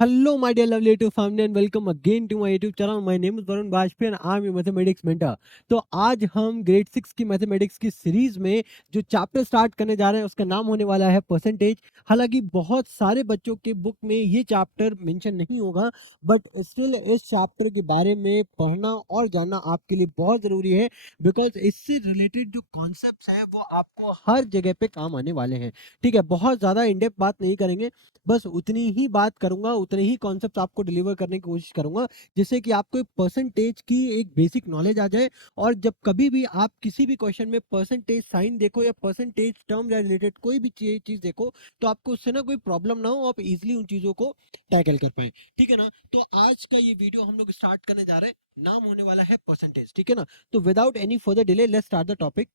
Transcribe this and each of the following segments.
Hello, my dear lovely YouTube family, and welcome again to my YouTube channel. My name is Varun Bajpayee and I am your mathematics mentor. तो आज हम grade 6 की mathematics की series में जो chapter start करने जा रहे हैं उसका नाम होने वाला है परसेंटेज। हालांकि बहुत सारे बच्चों के बुक में ये चैप्टर मेंशन नहीं होगा, बट स्टिल इस चैप्टर के बारे में पढ़ना और जानना आपके लिए बहुत जरूरी है, बिकॉज इससे रिलेटेड जो कॉन्सेप्ट्स हैं वो आपको हर जगह पे काम आने वाले हैं। ठीक है, बहुत ज्यादा इनडेप्थ बात नहीं करेंगे, बस उतनी ही बात करूंगा, उतने ही कॉन्सेप्ट आपको डिलीवर करने की कोशिश करूंगा जिससे कि आपको परसेंटेज की एक बेसिक नॉलेज आ जाए। और जब कभी भी आप किसी भी क्वेश्चन में परसेंटेज साइन देखो या परसेंटेज टर्म या रिलेटेड कोई भी चीज देखो, तो आपको उससे ना कोई प्रॉब्लम ना हो, आप इजिली उन चीजों को टैकल कर पाए। ठीक है ना। तो आज का ये वीडियो हम लोग स्टार्ट करने जा रहे हैं, नाम होने वाला है परसेंटेज। ठीक है ना। तो without any further delay let's start the topic.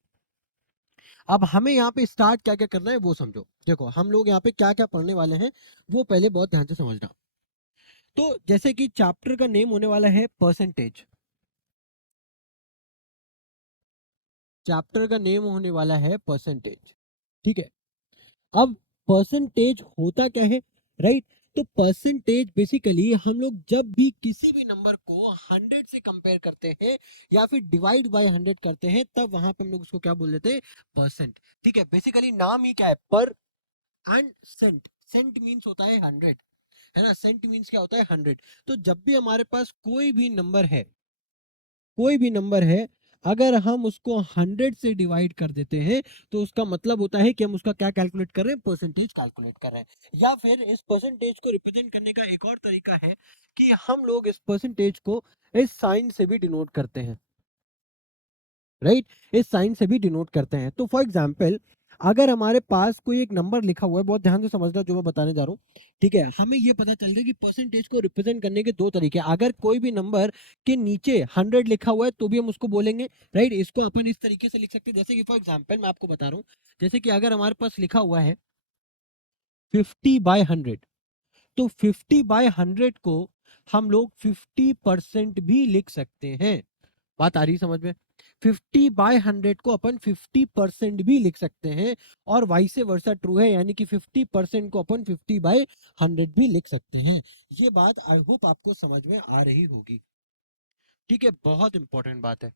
अब हमें यहाँ पे स्टार्ट क्या क्या करना है वो समझो। देखो हम लोग यहाँ पे क्या क्या पढ़ने वाले हैं वो पहले बहुत ध्यान से समझना। तो जैसे कि चैप्टर का नेम होने वाला है परसेंटेज। चैप्टर का नेम होने वाला है परसेंटेज। ठीक है। अब परसेंटेज होता क्या है, राइट। तो परसेंटेज बेसिकली हम लोग जब भी किसी भी नंबर को 100 से कंपेयर करते हैं या फिर डिवाइड बाय 100 करते हैं, तब वहां पे हम लोग उसको क्या बोल देते हैं, परसेंट। ठीक है। बेसिकली नाम ही क्या है, पर एंड सेंट। सेंट मीन्स होता है 100, है ना। सेंट मीन्स क्या होता है, 100। तो जब भी हमारे पास कोई भी नंबर है, कोई भी नंबर है, अगर हम उसको 100 से डिवाइड कर देते हैं तो उसका मतलब होता है कि हम उसका क्या कैलकुलेट कर रहे हैं, परसेंटेज कैलकुलेट कर रहे हैं। या फिर इस परसेंटेज को रिप्रेजेंट करने का एक और तरीका है कि हम लोग इस परसेंटेज को इस साइन से भी डिनोट करते हैं, राइट। इस साइन से भी डिनोट करते हैं। तो फॉर एग्जाम्पल, अगर हमारे पास कोई एक नंबर लिखा हुआ है, बहुत ध्यान से समझना जो मैं बताने जा रहा हूँ। ठीक है, हमें ये पता चल गया कि परसेंटेज को रिप्रेजेंट करने के दो तरीके हैं। अगर कोई भी नंबर के नीचे 100 लिखा हुआ है तो भी हम उसको बोलेंगे, राइट। इसको अपन इस तरीके से लिख सकते हैं, जैसे कि फॉर एग्जाम्पल मैं आपको बता रहा हूँ, जैसे कि अगर हमारे पास लिखा हुआ है 50/100, तो 50/100 को हम लोग 50% भी लिख सकते हैं। बात आ रही समझ में। 50/100 को अपन 50% भी लिख सकते हैं, और वाइस वर्सा ट्रू है, यानी कि 50% को अपन 50/100 भी लिख सकते हैं। ये बात आई होप आपको समझ में आ रही होगी। ठीक है, बहुत इंपॉर्टेंट बात है।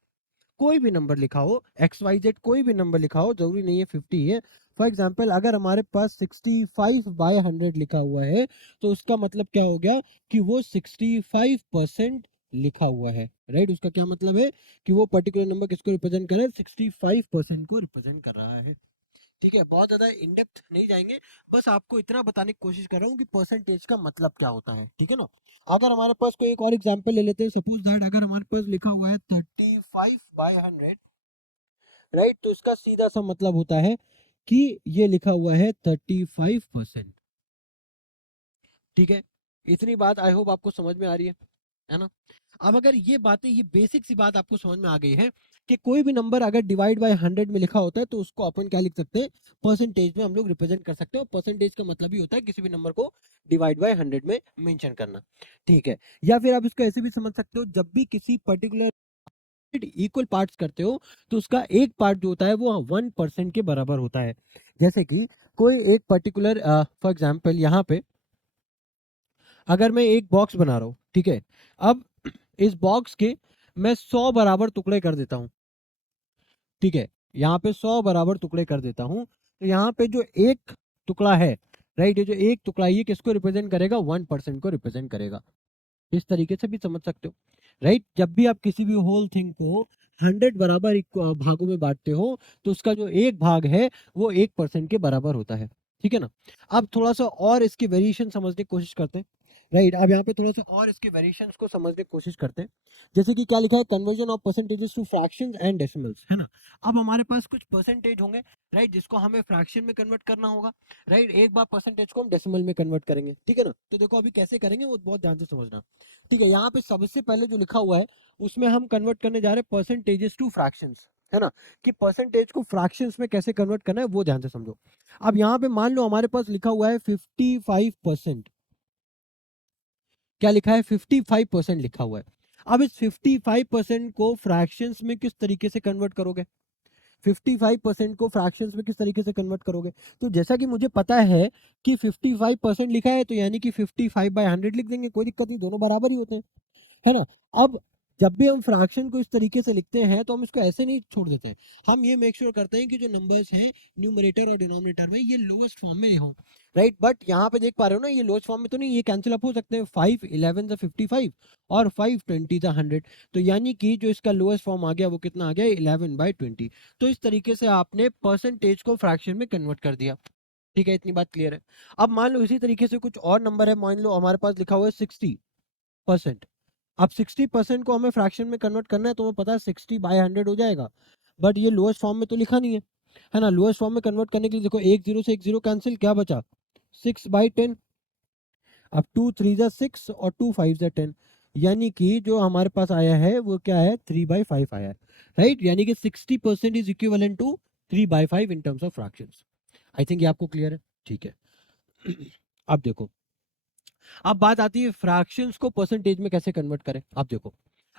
कोई भी नंबर लिखा हो, XYZ कोई भी नंबर लिखा हो, जरूरी नहीं है 50 है। फॉर एग्जाम्पल अगर हमारे पास 65/100 लिखा हुआ है, तो उसका मतलब क्या हो गया कि वो 65% लिखा हुआ है, राइट। उसका क्या मतलब है कि वो पर्टिकुलर नंबर किसको रिप्रेजेंट कर रहा है, 65% को रिप्रेजेंट कर रहा है। ठीक है, बहुत ज्यादा इन डेप्थ नहीं जाएंगे, बस आपको इतना बताने की कोशिश कर रहा हूँ कि परसेंटेज का मतलब क्या होता है। ठीक है ना। अगर हमारे पास कोई एक और एग्जांपल ले लेते हैं, सपोज दैट अगर हमारे पास लिखा हुआ है 35/100, राइट, तो इसका सीधा सा मतलब होता है कि ये लिखा हुआ है 35%। ठीक है, इतनी बात आई होप आपको समझ में आ रही है ना। अब अगर ये बातें, ये बेसिक सी बात आपको समझ में आ गई है कि कोई भी नंबर अगर डिवाइड बाय 100 में लिखा होता है तो उसको अपन क्या लिख सकते हैं, परसेंटेज में हम लोग रिप्रेजेंट कर सकते हैं। और परसेंटेज का मतलब ही होता है किसी भी नंबर को डिवाइड बाय 100 में मेंशन करना। ठीक है। या फिर आप इसको ऐसे भी समझ सकते हो, जब भी किसी पर्टिकुलर इक्वल पार्ट्स करते हो तो उसका एक पार्ट जो होता है वो 1% के बराबर होता है। जैसे कि कोई एक पर्टिकुलर, फॉर एग्जाम्पल यहाँ पे अगर मैं एक बॉक्स बना रहा हूँ, ठीक है। अब इस बॉक्स के मैं 100 बराबर टुकड़े कर देता हूँ। ठीक है, यहाँ पे 100 बराबर टुकड़े कर देता हूँ, तो यहाँ पे जो एक टुकड़ा है, राइट, ये जो एक टुकड़ा है ये किसको रिप्रेजेंट करेगा, 1% को रिप्रेजेंट करेगा। इस तरीके से भी समझ सकते हो, राइट। जब भी आप किसी भी होल थिंग को 100 बराबर भागों में बांटते हो तो उसका जो एक भाग है वो 1% के बराबर होता है। ठीक है ना। अब थोड़ा सा और इसके वेरिएशन समझने की कोशिश करते हैं, राइट। अब यहाँ पे थोड़ा सा और इसके वेरिएशंस को समझने की कोशिश करते हैं। जैसे कि क्या लिखा है, conversion of percentages two fractions and decimals, है ना। अब हमारे पास कुछ परसेंटेज होंगे, राइट, जिसको हमें फ्रैक्शन में कन्वर्ट करना होगा, राइट। एक बार परसेंटेज को हम डेसिमल में कन्वर्ट करेंगे। ठीक है ना। तो देखो अभी कैसे करेंगे वो बहुत ध्यान से समझना। ठीक है, यहाँ पे सबसे पहले जो लिखा हुआ है उसमें हम कन्वर्ट करने जा रहे हैं परसेंटेजेस टू फ्रैक्शंस, है ना। कि परसेंटेज को फ्रैक्शंस में कैसे कन्वर्ट करना है वो ध्यान से समझो। अब यहाँ पे मान लो हमारे पास लिखा हुआ है 55%। क्या लिखा है, 55% लिखा हुआ है। अब इस 55% को फ्रैक्शंस में किस तरीके से कन्वर्ट करोगे, 55% को फ्रैक्शंस में किस तरीके से कन्वर्ट करोगे? तो जैसा कि मुझे पता है कि 55% लिखा है, तो यानी कि 55/100 लिख देंगे, कोई दिक्कत नहीं, दोनों बराबर ही होते हैं, है ना? अब जब भी हम फ्रैक्शन को इस तरीके से लिखते हैं तो हम इसको ऐसे नहीं छोड़ देते हैं, हम ये मेक श्योर करते हैं कि जो नंबर्स हैं न्यूमरेटर और डिनोमिनेटर में ये लोएस्ट फॉर्म में हो, राइट? बट यहाँ पे देख पा रहे हो ना, ये लोएस्ट फॉर्म में तो नहीं, ये कैंसिल अप हो सकते हैं, 5 11 55 और 5 20 100, तो यानी कि जो इसका लोएस्ट फॉर्म आ गया वो कितना आ गया, 11/20। तो इस तरीके से आपने परसेंटेज को फ्रैक्शन में कन्वर्ट कर दिया, ठीक है? इतनी बात क्लियर है। अब मान लो इसी तरीके से कुछ और नंबर है, मान लो हमारे पास लिखा हुआ है 60%। अब 60% को हमें फ्रैक्शन में कन्वर्ट करना है, तो हमें पता है 60/100 हो जाएगा, बट ये लोएस्ट फॉर्म में तो लिखा नहीं है ना? लोएस्ट फॉर्म में कन्वर्ट करने के लिए देखो, एक जीरो से एक जीरो कैंसिल, क्या बचा, 6/10। अब 2 3 जा 6 और 2 5 जा 10, यानी कि जो हमारे पास आया है वो क्या है, 3/5 आया है, राइट? यानी कि 60% is equivalent to 3/5 in terms of fractions. I think ये आपको क्लियर है, ठीक है? अब देखो, अब बात आती है फ्रैक्शंस को परसेंटेज में कैसे कन्वर्ट करें। अब देखो,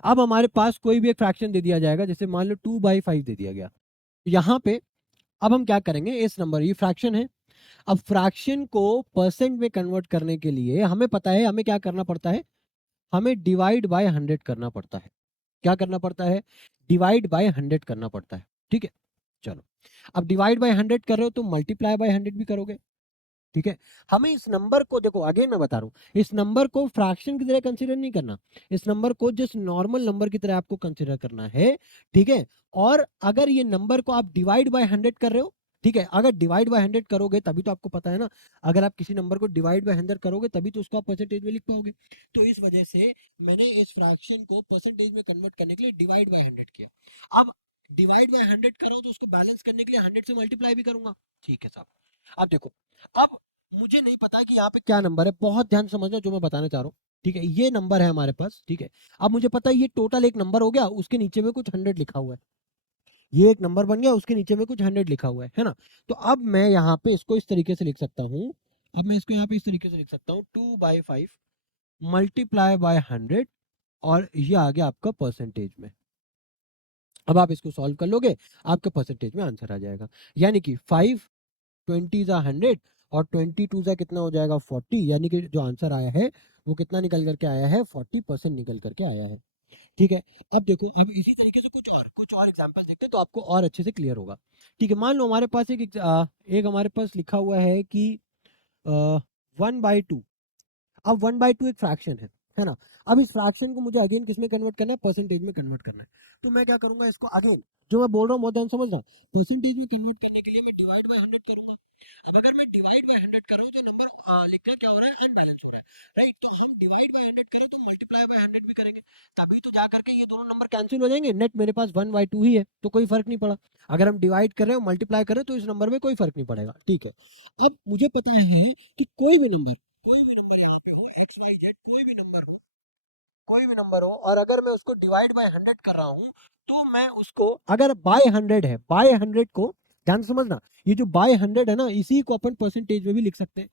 अब हमारे पास कोई भी एक फ्रैक्शन दे दिया जाएगा, जैसे मान लो 2/5 दे दिया गया, यहाँ पे अब हम क्या करेंगे, इस नंबर, ये फ्रैक्शन है, अब फ्रैक्शन को परसेंट में कन्वर्ट करने के लिए हमें पता है हमें क्या करना पड़ता है, हमें डिवाइड बाय 100 करना पड़ता है। क्या करना पड़ता है, डिवाइड बाय 100 करना पड़ता है, ठीक है? चलो, अब डिवाइड बाय 100 कर रहे हो तो मल्टीप्लाई बाय 100 भी करोगे, ठीक है? हमें इस नंबर को, देखो अगेन मैं बता रहा हूं, इस नंबर को फ्रैक्शन की तरह कंसीडर नहीं करना, इस नंबर को जस्ट नॉर्मल नंबर की तरह आपको कंसीडर करना है, ठीक है? और अगर ये नंबर को आप डिवाइड बाय 100 कर रहे हो, ठीक है, अगर डिवाइड बाय 100 करोगे तभी तो आपको पता है ना, अगर आप किसी नंबर को डिवाइड बाय 100 करोगे तभी तो उसका परसेंटेज में लिख पाओगे, तो इस वजह से मैंने इस फ्रैक्शन को परसेंटेज में कन्वर्ट करने के लिए डिवाइड बाय 100 किया। अब डिवाइड बाय 100 करो तो उसको बैलेंस करने के लिए 100 से मल्टीप्लाई भी करूंगा, ठीक है साहब? अब देखो, अब मुझे नहीं पता कि यहाँ पे क्या नंबर है, बहुत ध्यान से समझना जो मैं बताना चाह रहा हूँ, ठीक है? ये नंबर है हमारे पास, ठीक है? अब मुझे पता है ये टोटल एक नंबर हो गया, उसके नीचे में कुछ 100 लिखा हुआ है, ये एक नंबर बन गया, उसके नीचे में कुछ 100 लिखा हुआ है ना? तो अब मैं यहाँ पे इसको इस तरीके से लिख सकता हूँ, अब मैं इसको यहाँ पे इस तरीके से लिख सकता हूँ, 2/5 मल्टीप्लाई बाय 100, और ये आ गया आपका परसेंटेज में। अब आप इसको सॉल्व कर लोगे, आपके परसेंटेज में आंसर आ जाएगा, यानी कि 5 20 जा 100 और 22 जा कितना हो जाएगा, 40, यानी कि जो आंसर आया है वो कितना निकल करके आया है, 40% निकल करके आया है, ठीक है? अब देखो, अब इसी तरीके से कुछ और एग्जांपल देखते हैं तो आपको और अच्छे से क्लियर होगा, ठीक है? मान लो हमारे पास एक हमारे पास लिखा हुआ है कि 1/2। अब 1/2 एक फ्रैक्शन है ना? अब इस फ्रैक्शन को मुझे अगेन किस में कन्वर्ट करना है, परसेंटेज में कन्वर्ट करना है, तो मैं क्या करूंगा, इसको अगेन जो मैं बोल रहा हूँ बहुत ध्यान से समझना, परसेंटेज में कन्वर्ट करने के लिए मैं डिवाइड बाय 100 करूंगा। अब अगर मैं डिवाइड बाय 100 करूं तो नंबर लिखना क्या हो रहा है, अनबैलेंस हो रहा है, राइट? तो हम डिवाइड बाय 100 करें तो मल्टीप्लाई बाय 100 भी करेंगे, तभी तो जा करके ये दोनों नंबर कैंसिल हो जाएंगे, नेट मेरे पास 1/2 ही है, तो कोई फर्क नहीं पड़ा। अगर हम डिवाइड कर रहे हो मल्टीप्लाई कर रहे हो तो इस नंबर में कोई फर्क नहीं पड़ेगा, ठीक है? अब मुझे पता है कि कोई भी नंबर यहाँ पे हो, एक्स वाई जेड, कोई भी नंबर हो और अगर मैं उसको डिवाइड बाय 100 कर रहा हूँ, तो मैं उसको, अगर बाय 100 है, बाय 100 को ध्यान से समझना, ये जो बाय 100 है ना, इसी को अपन परसेंटेज में भी लिख सकते हैं,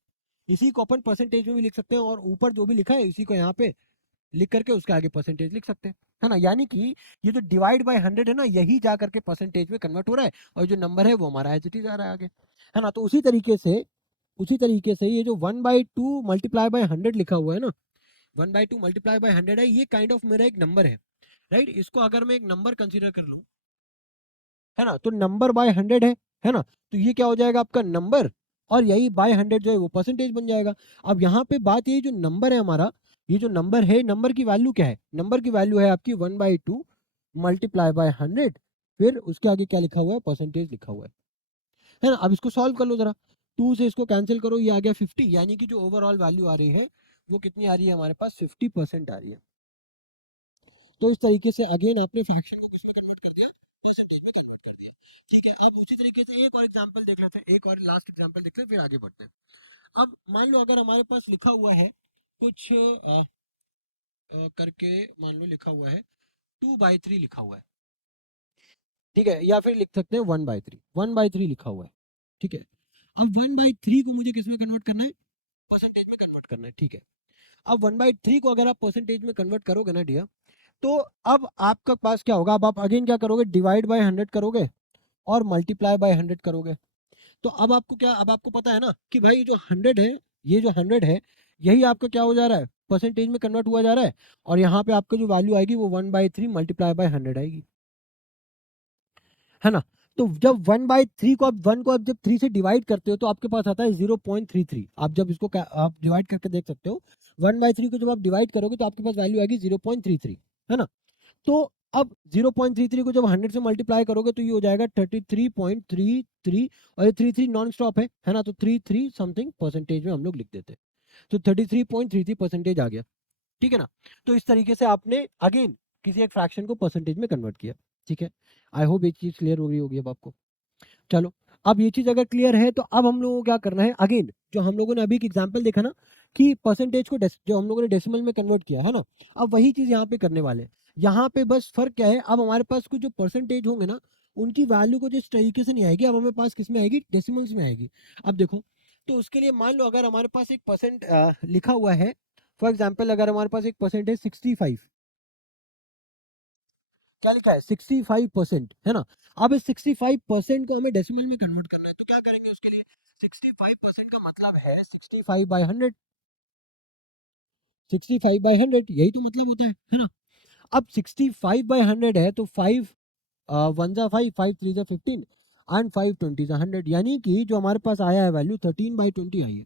इसी को अपन परसेंटेज में भी लिख सकते हैं, और ऊपर जो भी लिखा है इसी को यहाँ पे लिख करके उसके आगे परसेंटेज लिख सकते हैं, है ना? यानी कि ये जो डिवाइड बाय 100 है ना, यही जा करके परसेंटेज में कन्वर्ट हो रहा है, और जो नंबर है वो हमारा एज इट इज आ रहा है आगे, है ना? तो उसी तरीके से ये जो 1/2 मल्टीप्लाई बाय 100 लिखा हुआ है ना, 1/2 मल्टीप्लाई बाय 100 है, ये काइंड ऑफ मेरा एक नंबर है, राइट? इसको अगर मैं एक नंबर कंसीडर कर लूं, है ना, तो नंबर बाय 100 है ना? तो ये क्या हो जाएगा आपका नंबर, और यही बाय 100 जो है वो परसेंटेज बन जाएगा। अब यहाँ पे बात, ये जो नंबर है हमारा, ये जो नंबर है, नंबर की वैल्यू क्या है, नंबर की वैल्यू है आपकी 1/2 मल्टीप्लाई बाय 100, फिर उसके आगे क्या लिखा हुआ है, परसेंटेज लिखा हुआ है ना? अब इसको सॉल्व कर लो जरा, 2 से इसको कैंसिल करो, ये आ गया 50, यानी कि जो ओवरऑल वैल्यू आ रही है वो कितनी आ रही है हमारे पास, 50% आ रही है। तो इस तरीके से अगेन आपने फ्रैक्शन को किसमें कन्वर्ट कर दिया, परसेंटेज में कन्वर्ट कर दिया, ठीक है? अब उसी तरीके से एक और एग्जांपल देख लेते हैं, एक और लास्ट एग्जांपल देख लेते हैं, फिर आगे बढ़ते हैं। अब मान लो अगर हमारे पास लिखा हुआ है कुछ करके, मान लो लिखा हुआ है 2/3 लिखा हुआ है, ठीक है? या फिर लिख सकते हैं 1/3 लिखा हुआ है, ठीक है? अब 1/3 को मुझे किसमें कन्वर्ट करना है, परसेंटेज में कन्वर्ट करना है, ठीक है? अब 1/3 को अगर आप परसेंटेज में कन्वर्ट करोगे ना डियर, तो अब आपका पास क्या होगा, अब आप अगेन क्या करोगे, डिवाइड बाय 100 करोगे, और मल्टीप्लाई बाय 100 करोगे। तो अब आपको क्या, अब आपको पता है ना कि भाई जो 100 है, ये जो 100 है, यही आपका क्या हो जा रहा है, परसेंटेज में कन्वर्ट हुआ जा रहा है। और यहाँ पे आपका जो वैल्यू आएगी वो 1/3 मल्टीप्लाई बाय 100 आएगी, है ना। तो जब 1/3 को आप 1 को आप जब 3 से डिवाइड करते हो तो आपके पास आता है 0.33। आप जब इसको आप डिवाइड करके देख सकते हो, 1/3 को जब आप डिवाइड करोगे तो आपके पास वैल्यू आएगी 0.33, है ना। तो अब 0.33 को जब 100 से मल्टीप्लाई करोगे तो ये हो जाएगा 33.33, और ये 33 नॉन स्टॉप है ना, तो 33 समथिंग परसेंटेज में हम लोग लिख देते हैं, तो 33.33% आ गया, ठीक है ना। तो इस तरीके से आपने अगेन किसी एक फ्रैक्शन को परसेंटेज में कन्वर्ट किया, ठीक है। आई होप ये चीज क्लियर हो गई होगी अब आपको। चलो, अब ये चीज अगर क्लियर है तो अब हम लोगों को क्या करना है, अगेन जो हम लोगों ने अभी एक एग्जांपल देखा ना कि परसेंटेज को जो हम लोगों ने डेसिमल में कन्वर्ट किया है ना, अब वही चीज यहाँ पे करने वाले हैं। यहाँ पे बस फर्क क्या है, अब हमारे पास कुछ जो परसेंटेज होंगे ना, उनकी वैल्यू को जिस तरीके से नहीं आएगी, अब हमारे पास किस में आएगी, डेसिमल्स में आएगी। अब देखो, तो उसके लिए मान लो अगर हमारे पास एक परसेंट लिखा हुआ है, फॉर एग्जाम्पल अगर हमारे पास एक परसेंट है 65, क्या लिखा है 65%, है ना। अब इस 65% को हमें डेसिमल में कन्वर्ट करना है, तो क्या करेंगे उसके लिए, 65% का मतलब है 65/100, 65/100 यही तो मतलब होता है ना। अब 65/100 है तो 5 1 जा 5, 5 3 जा 15 एंड 5 20 जा 100, यानी कि जो हमारे पास आया है वैल्यू 13/20 आई है।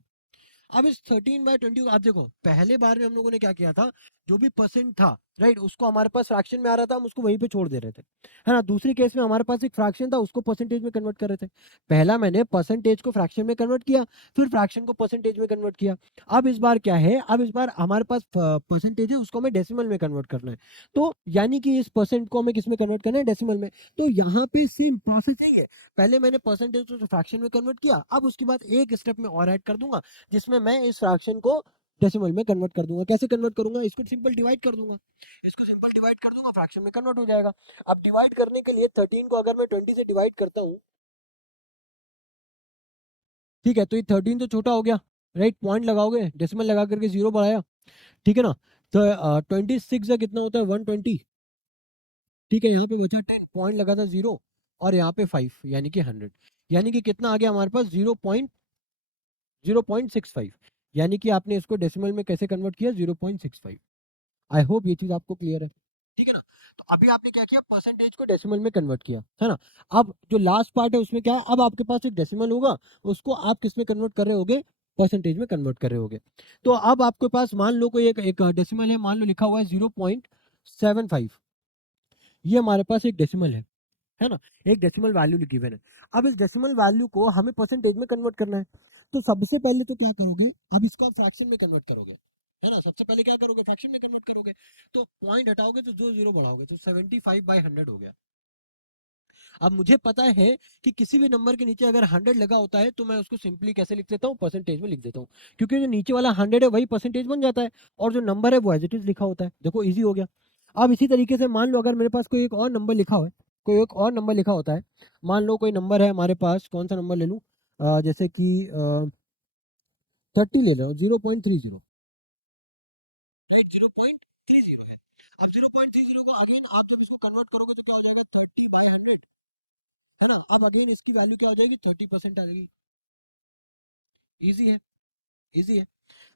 अब इस 13/20 को आप देखो, पहले बार में हम लोगों ने क्या किया था, जो भी परसेंट था, राइट, उसको हमारे पास फ्रैक्शन में आ रहा था, हम उसको वहीं पे छोड़ दे रहे थे, है ना। दूसरी केस में हमारे पास एक फ्रैक्शन था, उसको परसेंटेज में कन्वर्ट कर रहे थे। पहला मैंने परसेंटेज को फ्रैक्शन में कन्वर्ट किया, फिर फ्रैक्शन को परसेंटेज में कन्वर्ट किया। अब इस बार क्या है, अब इस बार हमारे पास परसेंटेज है, उसको हमें डेसिमल में कन्वर्ट करना है। तो यानी कि इस परसेंट को हमें किस में कन्वर्ट करना है, डेसिमल में। तो यहाँ पे सेम प्रोसेस ही है, पहले मैंने परसेंटेज को फ्रैक्शन में कन्वर्ट किया, अब उसके बाद एक स्टेप में और ऐड कर दूंगा, जिसमें मैं इस फ्रैक्शन को डेसिमल में कन्वर्ट कर दूंगा। कैसे कन्वर्ट करूंगा, इसको सिंपल डिवाइड कर दूंगा, इसको सिंपल डिवाइड कर दूंगा, फ्रैक्शन में कन्वर्ट हो जाएगा। अब डिवाइड करने के लिए 13 को अगर मैं 20 से डिवाइड करता हूँ, ठीक है, तो ये 13 तो छोटा हो गया, राइट, पॉइंट लगाओगे, डेसिमल लगा करके जीरो बढ़ाया, ठीक है ना। तो 26 का कितना होता है 120, ठीक है, यहाँ पे बचा 10, पॉइंट लगा था जीरो, और यहाँ पे 5 यानी कि 100, यानी कि कितना आ गया हमारे पास 0.65, यानी कि आपने इसको डेसिमल में कैसे कन्वर्ट किया 0.65। आई होप ये चीज आपको क्लियर है, ठीक है ना। तो अभी आपने क्या किया, परसेंटेज को डेसिमल में कन्वर्ट किया, है ना। अब जो लास्ट पार्ट है उसमें क्या है, अब आपके पास एक डेसिमल होगा, उसको आप किस में कन्वर्ट कर रहे होगे, परसेंटेज में कन्वर्ट कर रहे होगे। तो अब आपके पास मान लो कोई एक डेसिमल है, मान लो लिखा हुआ है 0.75, ये हमारे पास एक डेसिमल है ना, एक डेसिमल वैल्यू गिवन है। अब इस डेसिमल वैल्यू को हमें परसेंटेज में कन्वर्ट करना है। तो सबसे पहले तो क्या करोगे, अब इसको आप फ्रैक्शन में कन्वर्ट करोगे, है ना, सबसे पहले क्या करोगे, फ्रैक्शन में कन्वर्ट करोगे। तो पॉइंट हटाओगे तो जो जीरो बढ़ाओगे, तो 75/100 हो गया। अब मुझे पता है कि किसी भी नंबर के नीचे अगर 100 लगा होता है तो मैं उसको सिंपली कैसे लिख देता हूँ, परसेंटेज में लिख देता हूँ, क्योंकि जो नीचे वाला 100 है वही परसेंटेज बन जाता है, और जो नंबर है वो एज इट इज लिखा होता है। देखो इजी हो गया। अब इसी तरीके से मान लो अगर मेरे पास कोई एक और नंबर लिखा हुआ है, कोई एक और नंबर लिखा होता है, मान लो कोई नंबर है हमारे पास, कौन सा नंबर ले लूँ, जैसे कि 30 ले लो, 0.30, राइट, 0.30 है। अब 0.30 को अगेन आप जब इसको कन्वर्ट करोगे तो क्या हो जाएगा, 30/100, है ना। अब अगेन इसकी वैल्यू क्या आ जाएगी, 30% आ जाएगी। इजी है, इजी है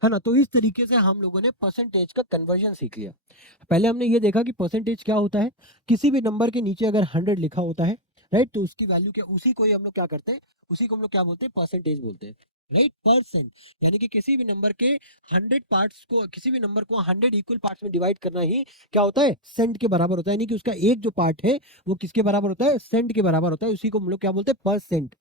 ना। तो इस तरीके से हम लोगों ने परसेंटेज का कन्वर्जन सीख लिया। पहले हमने ये देखा कि परसेंटेज क्या होता है, किसी भी नंबर के नीचे अगर 100 लिखा होता है, राइट, तो उसकी वैल्यू क्या, उसी को ही हम लोग क्या करते हैं, उसी को हम लोग क्या बोलते हैं, परसेंटेज बोलते हैं, राइट, परसेंट। यानी कि किसी भी नंबर के 100 पार्ट्स को, किसी भी नंबर को 100 इक्वल पार्ट्स में डिवाइड करना ही क्या होता है, सेंट के बराबर होता है। यानी कि उसका एक जो पार्ट है वो किसके बराबर होता है, सेंट के बराबर होता है, उसी को हम लोग क्या बोलते हैं, परसेंट,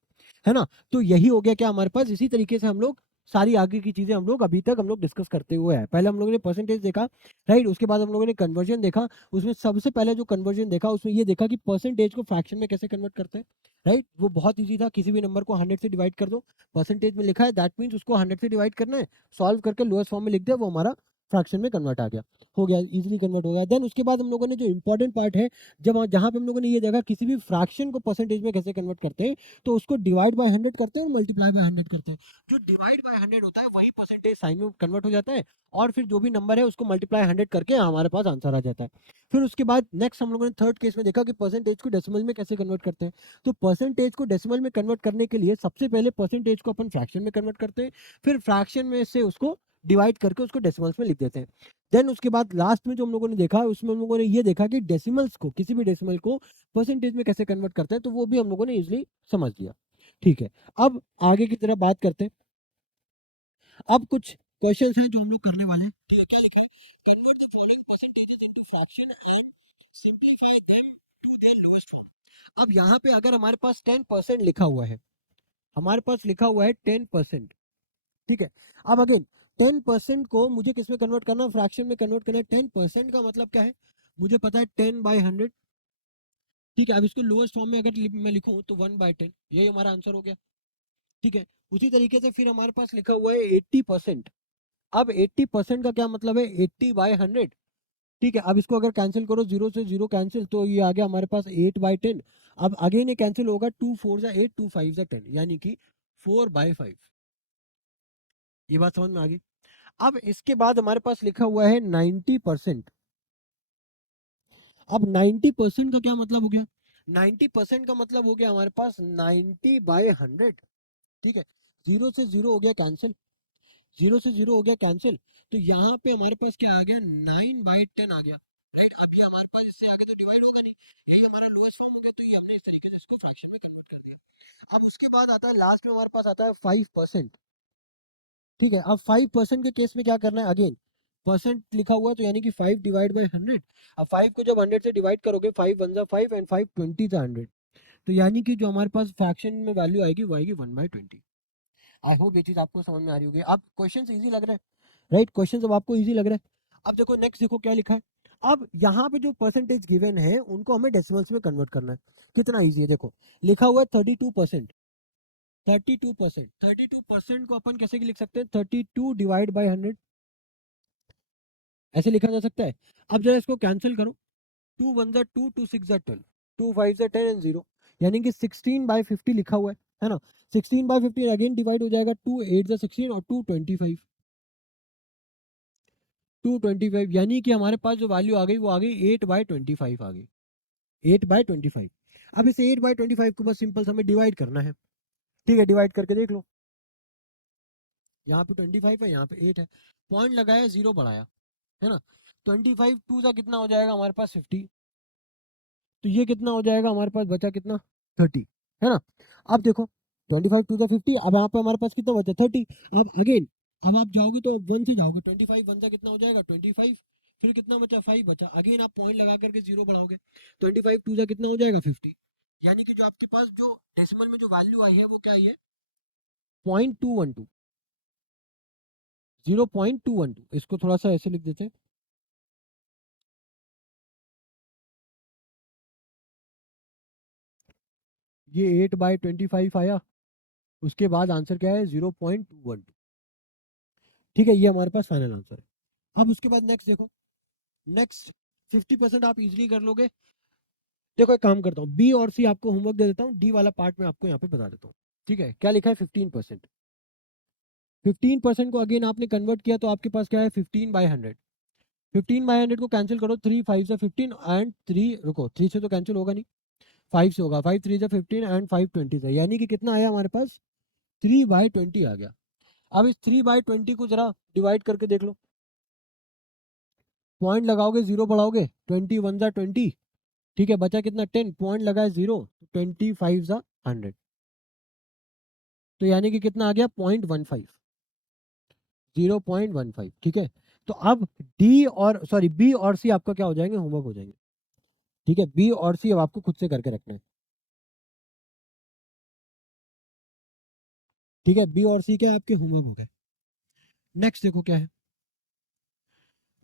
है ना। तो यही हो गया क्या हमारे पास, इसी तरीके से हम लोग सारी आगे की चीजें हम लोग अभी तक हम लोग डिस्कस करते हुए हैं। पहले हम लोगों ने परसेंटेज देखा, राइट, उसके बाद हम लोगों ने कन्वर्जन देखा। उसमें सबसे पहले जो कन्वर्जन देखा उसमें ये देखा कि परसेंटेज को फ्रैक्शन में कैसे कन्वर्ट करते हैं, राइट, वो बहुत ईजी था, किसी भी नंबर को 100 से डिवाइड कर दो, परसेंटेज में लिखा है दैट मीन्स उसको 100 से डिवाइड करना है, सॉल्व करके लोएस्ट फॉर्म में लिख दे, वो हमारा फ्रैक्शन में कन्वर्ट आ गया, हो गया, इजीली कन्वर्ट हो गया। देन उसके बाद हम लोगों ने जो इंपॉर्टेंट पार्ट है, जब जहाँ पे हम लोगों ने ये देखा किसी भी फ्रैक्शन को परसेंटेज में कैसे कन्वर्ट करते हैं, तो उसको डिवाइड बाय 100 करते हैं और मल्टीप्लाई बाय 100 करते हैं। जो डिवाइड बाय 100 होता है वही परसेंटेज साइन में कन्वर्ट हो जाता है, और फिर जो भी नंबर है उसको मल्टीप्लाई 100 करके हमारे पास आंसर आ जाता है। फिर उसके बाद नेक्स्ट हम लोगों ने थर्ड केस में देखा कि परसेंटेज को डेसिमल में कैसे कन्वर्ट करते हैं। तो परसेंटेज को डेसिमल में कन्वर्ट करने के लिए सबसे पहले परसेंटेज को अपन फ्रैक्शन में कन्वर्ट करते हैं, फिर फ्रैक्शन में से उसको डिवाइड करके उसको डेसिमल्स में लिख देते हैं। देन उसके बाद लास्ट में जो हम लोगों ने देखा, उसमें हम लोगों ने ये देखा कि डेसिमल्स को, किसी भी डेसिमल को परसेंटेज में कैसे कन्वर्ट करते हैं, तो वो भी हम लोगों ने इजिली समझ लिया। ठीक है, अब आगे की तरफ बात करते हैं। अब कुछ क्वेश्चंस हैं जो हम लोग करने वाले हैं। ठीक है, क्या लिखा है? Convert the following percentages into fraction and simplify them to their lowest form. अब यहाँ पे अगर हमारे पास 10% लिखा हुआ है, हमारे पास लिखा हुआ है 10%। ठीक है, अब अगेन 10% को मुझे किस में कन्वर्ट करना है? फ्रैक्शन में कन्वर्ट करना है। 10% का मतलब क्या है? मुझे पता है 10/100। ठीक है, अब इसको लोएस्ट फॉर्म में अगर मैं लिखूं तो 1/10, यही हमारा आंसर हो गया। ठीक है, उसी तरीके से फिर हमारे पास लिखा हुआ है 80%। अब 80% का क्या मतलब है? 80/100। ठीक है, अब इसको अगर कैंसिल करो, जीरो से जीरो कैंसिल, तो ये आ गया हमारे पास 8/10। अब अगेन ये कैंसिल होगा, 2 4 8, 2 5 10, यानी कि 4/5। ये बात समझ में आ गई? अब इसके बाद हमारे पास लिखा हुआ है 90%। अब 90% का क्या मतलब हो गया? 90% का मतलब हो गया हमारे पास 90/100। ठीक है, जीरो से जीरो हो गया कैंसिल, जीरो से जीरो हो गया कैंसिल, तो यहाँ पे हमारे पास क्या आ गया? 9/10 आ गया। राइट, अब ये हमारे पास इससे आगे तो डिवाइड होगा नहीं, यही हमारा लोएस्ट फॉर्म हो गया, तो ये हमने इस तरीके से इसको फ्रैक्शन में कन्वर्ट कर दिया। अब उसके बाद आता है लास्ट में हमारे पास आता है 5%। ठीक है, अब 5% के केस में क्या करना है? अगेन परसेंट लिखा हुआ है, तो यानी कि 5/100। अब 5 को जब 100 से डिवाइड करोगे, 5 1 5 एंड 5 20 100, तो यानी कि जो हमारे पास फ्रैक्शन में वैल्यू आएगी वो आएगी 1/20। आई होप ये चीज आपको समझ में आ रही होगी। अब क्वेश्चन इजी लग रहा है, राइट? क्वेश्चन अब आपको इजी लग रहा है। अब देखो नेक्स्ट, देखो क्या लिखा है। अब यहाँ पे जो परसेंटेज गिवन है उनको हमें डेसिमल्स में कन्वर्ट करना है। कितना इजी है, देखो लिखा हुआ है 32%। 32%, 32% को अपन कैसे लिख सकते हैं? 32/100, ऐसे लिखा जा सकता है। अब जरा इसको कैंसिल करो, 2 1 2, 2 6 12, 2 5 10 एंड 0, यानी कि 16/50 लिखा हुआ है ना? 16/50 अगेन डिवाइड हो जाएगा, 2 8 16 और 225, 225, यानी कि हमारे पास जो वैल्यू आ गई वो आ गई 8/25 आ गई, 8/25। अब इस 8/25 को बस सिंपल हमें डिवाइड करना है। ठीक है, डिवाइड करके देख लो, यहाँ पे 25 है, यहाँ पे 8 है, पॉइंट लगाया, जीरो बढ़ाया, है ना? 25 टू सा कितना हो जाएगा हमारे पास? 50। तो ये कितना हो जाएगा हमारे पास? बचा कितना? 30, है ना? अब देखो 25 टू 50, अब यहाँ पे हमारे पास कितना बचा? 30। अब अगेन, अब आप जाओगे तो 1 से जाओगे, 25 1 सा कितना हो जाएगा? 25, फिर कितना बचा? 5 बचा, अगेन आप पॉइंट लगा करके जीरो बढ़ाओगे, 25 टू सा कितना हो जाएगा? 50, यानी कि जो आपके पास जो डेसिमल में जो वैल्यू आई है वो क्या आई है? 0.212, 0.212। इसको थोड़ा सा ऐसे लिख देते हैं, ये 8/25 आया, उसके बाद आंसर क्या है? 0.212। ठीक है, ये हमारे पास फाइनल आंसर है। अब उसके बाद नेक्स्ट देखो, नेक्स्ट 50% आप इजीली कर लोगे। देखो एक काम करता हूँ, बी और सी आपको होमवर्क दे देता हूँ, डी वाला पार्ट में आपको यहाँ पे बता देता हूँ। ठीक है, क्या लिखा है? 15%। 15% को अगेन आपने कन्वर्ट किया तो आपके पास क्या है? 15/100। 15/100 को कैंसिल करो, 3 5 से 15 एंड 3, रुको 3 से तो कैंसिल होगा नहीं, 5 से होगा, 5 3 से 15 एंड 5 20 से, यानी कि कितना आया हमारे पास? 3/20 आ गया। अब इस 3/20 को जरा डिवाइड करके देख लो, पॉइंट लगाओगे, जीरो बढ़ाओगे, 20 1 सा 20, ठीक है, बचा कितना? 10, पॉइंट लगाए जीरो, 25 सा 100, तो यानी कि कितना आ गया? 0.15, 0.15। ठीक है, तो अब डी और सॉरी बी और सी आपका क्या हो जाएंगे? होमवर्क हो जाएंगे। ठीक है, बी और सी अब आपको खुद से करके रखना है। ठीक है, बी और सी क्या आपके होमवर्क हो गए। नेक्स्ट देखो क्या है।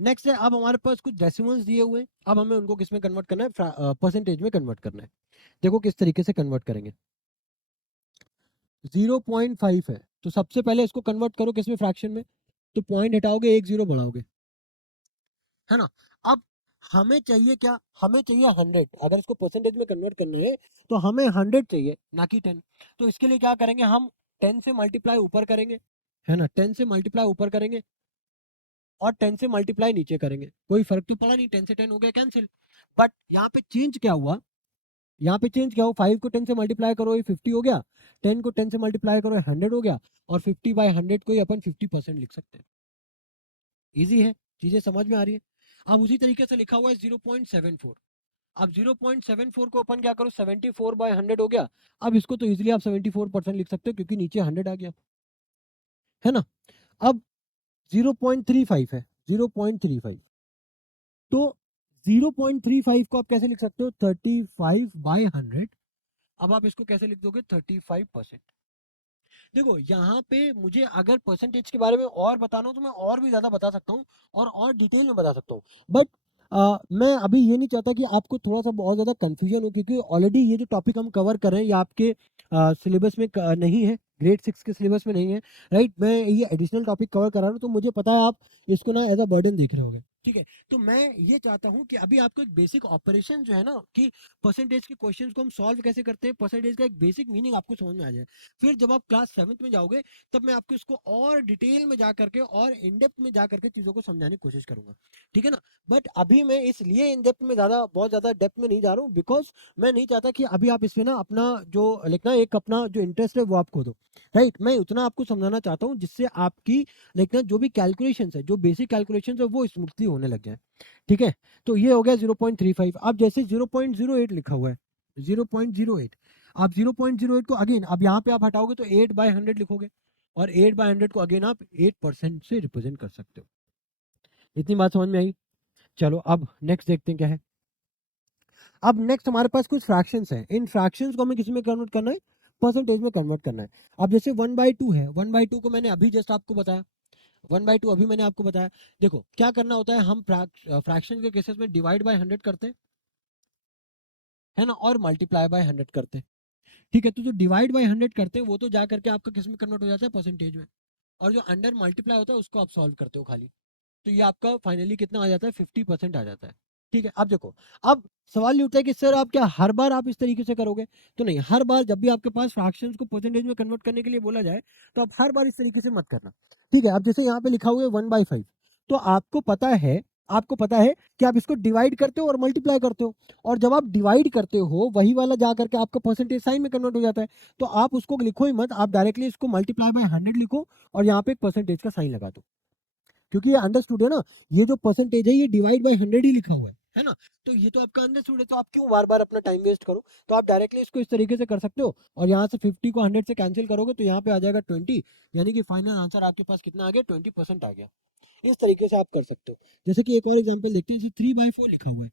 नेक्स्ट है, अब हमारे पास कुछ डेसिमल्स दिए हुए हैं, अब हमें उनको किस में कन्वर्ट करना है? परसेंटेज में कन्वर्ट करना है। देखो किस तरीके से कन्वर्ट करेंगे। 0.5 है, तो सबसे पहले इसको कन्वर्ट करो किस में? फ्रैक्शन में। तो पॉइंट हटाओगे, एक जीरो बढ़ाओगे, है ना। अब हमें चाहिए क्या, हमें चाहिए 100, अगर इसको परसेंटेज में कन्वर्ट करना है तो हमें 100 चाहिए ना कि 10। तो इसके लिए क्या करेंगे, हम 10 से मल्टीप्लाई ऊपर करेंगे, है ना, 10 से मल्टीप्लाई ऊपर करेंगे और 10 से मल्टीप्लाई नीचे करेंगे, कोई फर्क तो पड़ा नहीं, 10 से 10 हो गया कैंसिल। बट यहाँ पे चेंज क्या हुआ, यहाँ पे चेंज क्या हो, 5 को 10 से मल्टीप्लाई करो ये 50 हो गया, 10 को 10 से मल्टीप्लाई करो 100 हो गया, और 50/100 को ही अपन 50% लिख सकते हैं। इजी है, चीजें समझ में आ रही है। अब उसी तरीके से लिखा हुआ है 0.74। अब 0.74 को अपन क्या करो, 74/100 हो गया। अब इसको तो इजीली आप 74% लिख सकते हो क्योंकि नीचे 100 आ गया, है ना। अब 0.35 है, 0.35, तो 0.35 को आप कैसे लिख सकते हो, 35/100। अब आप इसको कैसे लिख दोगे, 35%। देखो यहाँ पे मुझे अगर परसेंटेज के बारे में और बताना हो तो मैं और भी ज्यादा बता सकता हूँ और डिटेल में बता सकता हूँ। बट मैं अभी ये नहीं चाहता कि आपको थोड़ा सा बहुत ज्यादा कंफ्यूजन हो, क्योंकि ऑलरेडी ये जो टॉपिक हम कवर कर रहे हैं ये आपके सिलेबस में नहीं है, ग्रेड 6 के सिलेबस में नहीं है, राइट। मैं ये एडिशनल टॉपिक कवर कर रहा हूँ, तो मुझे पता है आप इसको ना एज अ बर्डन देख रहे होगे, ठीक है। तो मैं ये चाहता हूँ कि अभी आपको एक बेसिक ऑपरेशन जो है ना, कि परसेंटेज के क्वेश्चंस को हम सॉल्व कैसे करते हैं, परसेंटेज का एक बेसिक मीनिंग आपको समझ में आ जाए। फिर जब आप क्लास 7th में जाओगे तब मैं आपको इसको और डिटेल में जा करके और इन डेप्थ में जा करके चीजों को समझाने की कोशिश करूंगा, ठीक है ना। बट अभी मैं इसलिए इन डेप्थ में बहुत ज्यादा डेप्थ में नहीं जा रहा हूँ, बिकॉज मैं नहीं चाहता कि अभी आप इसमें ना अपना जो लिखना एक अपना जो इंटरेस्ट है वो आप खो दो, राइट। मैं उतना आपको समझाना चाहता हूँ जिससे आपकी लिखना जो भी कैलकुलेशन है, जो बेसिक कैलकुलेशन है वो स्मूथली होने लग जाए, ठीक है। तो ये हो गया 0.35। अब जैसे 0.08 लिखा हुआ है, 0.08, आप 0.08 को अगेन अब यहाँ पे आप हटाओगे तो 8/100 लिखोगे, और 8/100 को अगेन आप 8% से रिप्रेजेंट कर सकते हो। इतनी बात समझ में आई। चलो अब नेक्स्ट देखते हैं क्या है। अब नेक्स्ट हमारे पास कुछ फ्रैक्शंस हैं, इन फ्रैक्शंस को हमें किसी में कन्वर्ट करना है, परसेंटेज में कन्वर्ट करना है। अब जैसे 1/2 है, 1/2 को मैंने अभी जस्ट आपको बताया, 1/2 अभी मैंने आपको बताया। देखो क्या करना होता है, हम फ्रैक्शन के केसेस में डिवाइड बाय 100 करते हैं, है ना, और मल्टीप्लाई बाय 100 करते हैं, ठीक है। तो जो डिवाइड बाय 100 करते हैं वो तो जा करके आपका किस में कन्वर्ट हो जाता है, परसेंटेज में, और जो अंडर मल्टीप्लाई होता है उसको आप सॉल्व करते हो खाली, तो ये आपका फाइनली कितना आ जाता है, 50% आ जाता है, ठीक है। अब देखो, अब सवाल ये उठता है कि सर आप क्या हर बार आप इस तरीके से करोगे, तो नहीं, हर बार जब भी आपके पास फ्रैक्शंस को परसेंटेज में कन्वर्ट करने के लिए बोला जाए तो आप हर बार इस तरीके से मत करना, ठीक है। अब जैसे यहाँ पे लिखा हुआ है 1/5, तो आपको पता है कि आप इसको डिवाइड करते हो और मल्टीप्लाई करते हो, और जब आप डिवाइड करते हो वही वाला जा करके आपका परसेंटेज साइन में कन्वर्ट हो जाता है, तो आप उसको लिखो ही मत, आप डायरेक्टली इसको मल्टीप्लाई बाय 100 लिखो और यहाँ पे एक परसेंटेज का साइन लगा दो, क्योंकि ये अंडरस्टूड है ना, ये जो परसेंटेज है ये डिवाइड बाय 100 ही लिखा हुआ है ना। तो ये तो आपका अंडरस्टूड है, तो आप क्यों बार बार अपना टाइम वेस्ट करो, तो आप डायरेक्टली इसको इस तरीके से कर सकते हो, और यहाँ से 50 को 100 से कैंसिल करोगे तो यहाँ पे आ जाएगा 20, यानी कि फाइनल आंसर आपके पास कितना आ गया, 20% आ गया। इस तरीके से आप कर सकते हो। जैसे कि एक और एग्जांपल देखते हैं, 3/4 लिखा हुआ है,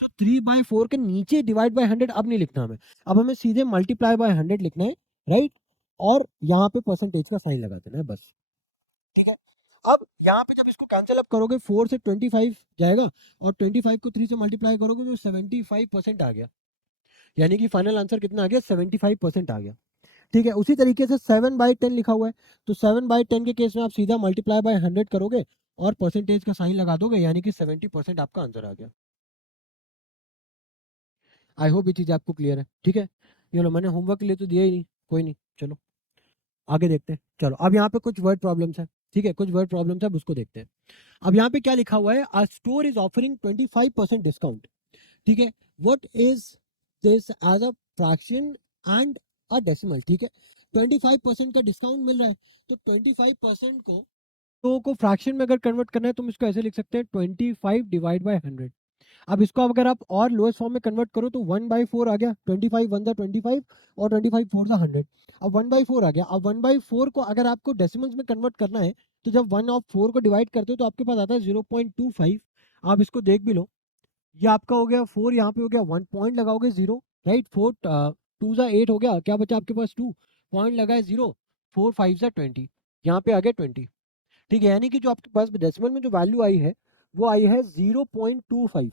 तो 3/4 के नीचे डिवाइड बाय 100 अब नहीं लिखना हमें, अब हमें सीधे मल्टीप्लाई बाय 100 लिखना है, राइट, और यहाँ पे परसेंटेज का साइन लगा देना है बस, ठीक है। अब यहाँ पे जब इसको कैंसिल अप करोगे 4 से 25 जाएगा, और 25 को 3 से मल्टीप्लाई करोगे तो 75% आ गया, यानी कि फाइनल आंसर कितना आ गया, 75% आ गया, ठीक है। उसी तरीके से 7/10 लिखा हुआ है, तो 7/10 के केस में आप सीधा मल्टीप्लाई बाय 100 करोगे और परसेंटेज का साइन लगा दोगे, यानी कि 70% आपका आंसर आ गया। आई होप ये चीज आपको क्लियर है, ठीक है। ये लो, मैंने होमवर्क के लिए तो दिया ही नहीं, कोई नहीं, चलो आगे देखते हैं। चलो अब यहाँ पे कुछ वर्ड प्रॉब्लम्स है, ठीक है, कुछ वर्ड प्रॉब्लम्स है, अब उसको देखते हैं। अब यहाँ पे क्या लिखा हुआ है, a store is offering 25% discount, ठीक है। What is this as a fraction and a decimal, ठीक है। 25% का डिस्काउंट मिल रहा है, तो 25% को फ्रैक्शन में अगर कन्वर्ट करना है तो हम इसको ऐसे लिख सकते हैं, 25 डिवाइड बाय 100। अब इसको अगर आप और लोएस्ट फॉर्म में कन्वर्ट करो तो 1/4 आ गया, 25 1 25 और 25 4 100। अब 1/4 आ गया, अब 1/4 को अगर आपको डेसिमल्स में कन्वर्ट करना है तो जब 1/4 को डिवाइड करते हो तो आपके पास आता है 0.25। आप इसको देख भी लो, ये आपका हो गया 4, यहाँ पे हो गया 1 पॉइंट लगाओगे 0, राइट। 4 2 जा 8 हो गया, क्या बचा आपके पास 2 पॉइंट लगाए 0, 4 5 जा 20, यहाँ पे आ गया 20, ठीक है। यानी कि जो आपके पास डेसिमल में जो वैल्यू आई है वो आई है 0.25,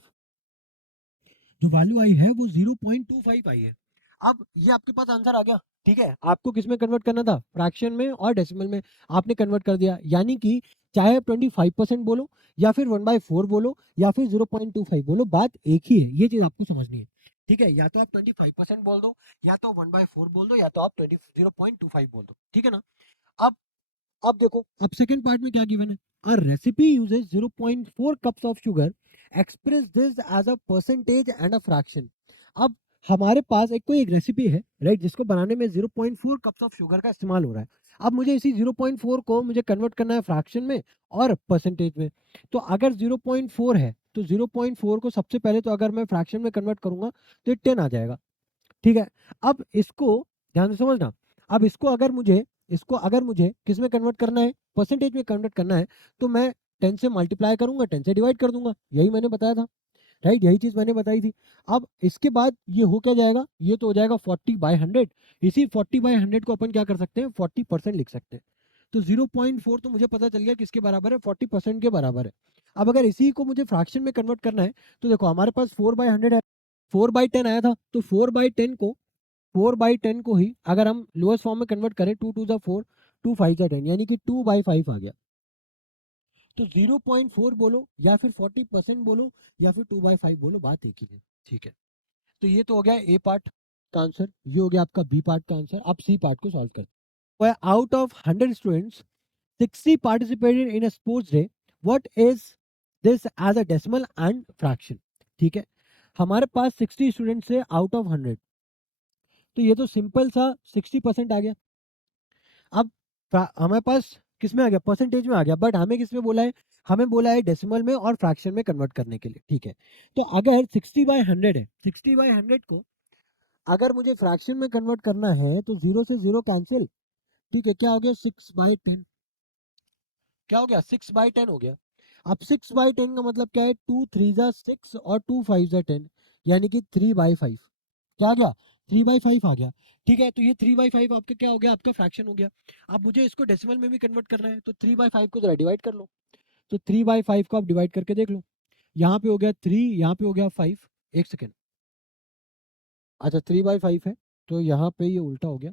जो वैल्यू आई है वो 0.25 आई है। अब ये आपके पास आंसर आ गया, ठीक है, आपको किस में कन्वर्ट करना था, फ्रैक्शन में और डेसिमल में, आपने कन्वर्ट कर दिया। यानी कि चाहे आप 25% बोलो या फिर 1/4 बोलो या फिर 0.25 बोलो, बात एक ही है, ये चीज आपको समझनी है। ठीक है, या तो आप 25% बोल दो, या तो 1/4 बोल दो, या तो आप 0.25 बोल दो। ठीक है ना। अब अब देखो, अब सेकंड पार्ट में क्या गिवन है, a recipe uses 0.4 cups of sugar, express this as a percentage and a fraction. अब हमारे पास एक कोई एक रेसिपी है, राइट, जिसको बनाने में 0.4 कप्स ऑफ शुगर का इस्तेमाल हो रहा है। अब मुझे इसी 0.4 को मुझे कन्वर्ट करना है फ्रैक्शन में और परसेंटेज में। तो अगर 0.4 है तो 0.4 को सबसे पहले तो अगर मैं फ्रैक्शन में कन्वर्ट करूंगा तो ये 10 आ जाएगा। ठीक है, अब इसको ध्यान से समझना। अब इसको अगर मुझे किस में कन्वर्ट करना है, परसेंटेज में कन्वर्ट करना है, तो मैं 10 से मल्टीप्लाई करूंगा, 10 से डिवाइड कर दूंगा, यही मैंने बताया था, राइट, यही चीज मैंने बताई थी। अब इसके बाद ये हो क्या जाएगा, ये तो हो जाएगा 40/100। इसी 40/100 को अपन क्या कर सकते हैं, 40% लिख सकते हैं। तो 0.4 तो मुझे पता चल गया किसके बराबर है, 40% के बराबर है। अब अगर इसी को मुझे फ्रैक्शन में कन्वर्ट करना है, तो देखो हमारे पास 4/100 है, 4/10 आया था, तो 4/10 को ही अगर हम लोएस्ट फॉर्म में कन्वर्ट करें, 2 2 4, 2 5 10, यानी कि 2/5 आ गया। तो 0.4 बोलो या फिर 40% बोलो या फिर 2/5 बोलो, बात एक ही है। ठीक है, तो ये तो हो गया ए पार्ट का आंसर, ये हो गया आपका बी पार्ट का आंसर। आप सी पार्ट को सॉल्व करते हैं। Out of 100 students 60 participated in a sports day, what is this as a decimal and fraction। ठीक है, हमारे पास 60 स्टूडेंट्स है आउट ऑफ 100, तो ये तो सिंपल सा 60% आ गया। अब हमारे पास किस में आ गया, परसेंटेज में आ गया, बट हमें किस में बोला है, हमें बोला है डेसिमल में और फ्रैक्शन में कन्वर्ट करने के लिए। ठीक है, तो अगर 60/100 है, 60/100 को अगर मुझे फ्रैक्शन में कन्वर्ट करना है तो 0 से 0 कैंसिल। ठीक है, क्या हो गया, 6/10, क्या हो गया, 6/10 हो गया। अब 6/10 का मतलब क्या है, 2 3 जा 6 और 2 5 जा 10, यानी कि 3/5। क्या आ गया, 3/5 आ गया। ठीक है, तो ये 3/5 आपका क्या हो गया, आपका फ्रैक्शन हो गया। अब मुझे इसको डेसिमल में भी कन्वर्ट करना है, तो 3/5 को जरा डिवाइड कर लो। तो 3/5 को आप डिवाइड करके देख लो, यहाँ पे हो गया 3, यहाँ पे हो गया 5। एक सेकेंड, अच्छा 3/5 है, तो यहाँ पे ये उल्टा हो गया,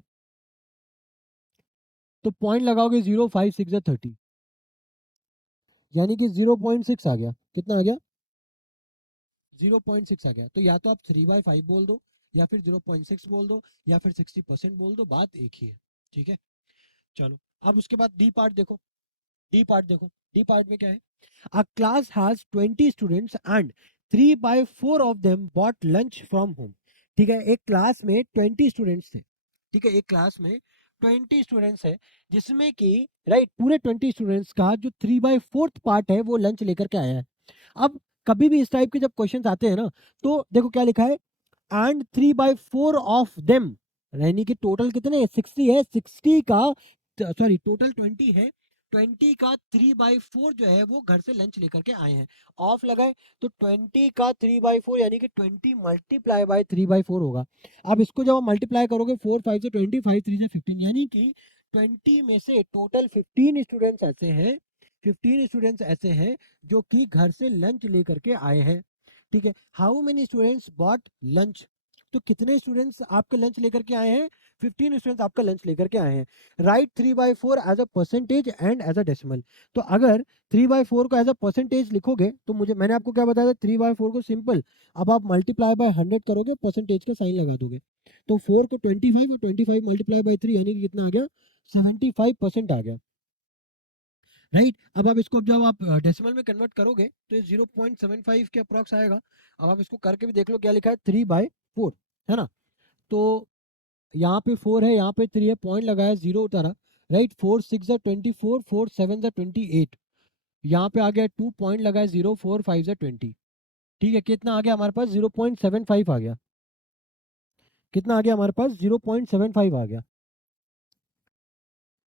तो पॉइंट लगाओगे 0 5 6 जा 30, यानी कि 0.6 आ गया। कितना आ गया, 0.6 आ गया। तो या तो आप 3/5 बोल दो, या फिर 0.6 बोल दो, या फिर 60% बोल दो, बात एक ही है। ठीक है, चलो अब उसके बाद डी पार्ट देखो। डी पार्ट देखो, डी पार्ट में क्या है, a class has 20 students and 3/4 of them bought lunch from home. ठीक है, एक क्लास में 20 स्टूडेंट्स थे। ठीक है, एक क्लास में 20 स्टूडेंट्स है, जिसमें कि राइट पूरे 20 स्टूडेंट्स का जो 3/4 पार्ट है वो लंच लेकर के आया है। अब कभी भी इस टाइप के जब क्वेश्चन आते हैं ना, तो देखो क्या लिखा है, एंड 3/4 ऑफ देम, यानी कि टोटल कितने 60 है, 60 का सॉरी टोटल 20 है, 20 का 3/4 जो है वो घर से लंच लेकर के आए हैं। ऑफ लगाए तो 20 का 3/4 यानी कि 20 मल्टीप्लाई बाय 3/4 होगा। अब इसको जब आप मल्टीप्लाई करोगे 4 5 से 20, 5 3 से 15, यानी कि 20 में से टोटल 15 स्टूडेंट्स ऐसे हैं, 15 स्टूडेंट्स ऐसे हैं जो कि घर से लंच लेकर के आए हैं। ठीक है, how many students bought lunch, तो कितने स्टूडेंट्स आपके लंच लेकर के आए हैं, 15 स्टूडेंट्स आपका लंच लेकर के आए हैं। Right 3/4 as a percentage and as a decimal. तो अगर 3/4 को एज अ परसेंटेज लिखोगे तो मुझे, मैंने आपको क्या बताया था, 3/4 को सिंपल, अब आप मल्टीप्लाई बाय 100 करोगे, परसेंटेज का साइन लगा दोगे, तो 4 को 25 और 25 मल्टीप्लाई बाय 3 यानी कि कितना आ गया, 75% आ गया। राइट, अब आप इसको जब आप डेसिमल में कन्वर्ट करोगे तो ये 0.75 के अप्रॉक्स आएगा। अब आप इसको करके भी देख लो, क्या लिखा है, 3/4, है ना। तो यहाँ पे 4 है, यहाँ पे 3 है, पॉइंट लगाया, 0 उतारा, राइट, 4 6 जा 24, 4 7 जा 28, यहाँ पे आ गया 2, पॉइंट लगाया 0, 4 5 जा 20। ठीक है, कितना आ गया हमारे पास, 0.75 आ गया। कितना आ गया हमारे पास, 0.75 आ गया।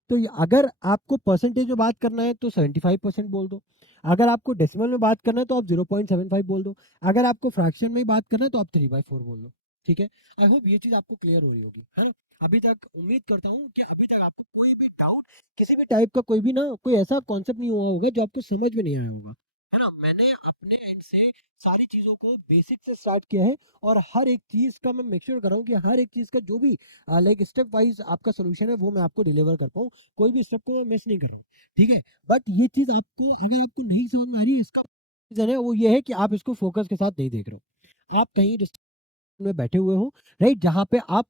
तो अगर आपको परसेंटेज में बात करना है तो 75% बोल दो, अगर आपको डेसिमल में बात करना है तो आप 0.75 बोल दो, अगर आपको फ्रैक्शन में बात करना है तो आप 3/4 बोल दो। ठीक है, आई होप ये चीज आपको क्लियर हो रही होगी, है। अभी तक उम्मीद करता हूँ कि अभी तक आपको कोई भी डाउट, किसी भी टाइप का कोई भी ना कोई ऐसा कॉन्सेप्ट नहीं हुआ होगा जो आपको समझ में नहीं आया होगा। है ना। मैंने अपने एंड से सारी चीजों को बेसिक से स्टार्ट किया है, और हर एक चीज का मैं मेक श्योर कर रहा हूँ कि हर एक चीज का जो भी लाइक स्टेप वाइज आपका सोल्यूशन है वो मैं आपको डिलीवर कर पाऊँ, कोई भी स्टेप को मैं मिस नहीं करूँ। ठीक है, बट ये चीज आपको अगर आपको नहीं समझ में आ रही है, इसका रीजन है वो ये है कि आप इसको फोकस के साथ नहीं देख रहे हो, आप कहीं में बैठे हुए हो, राइट, जहाँ पे आप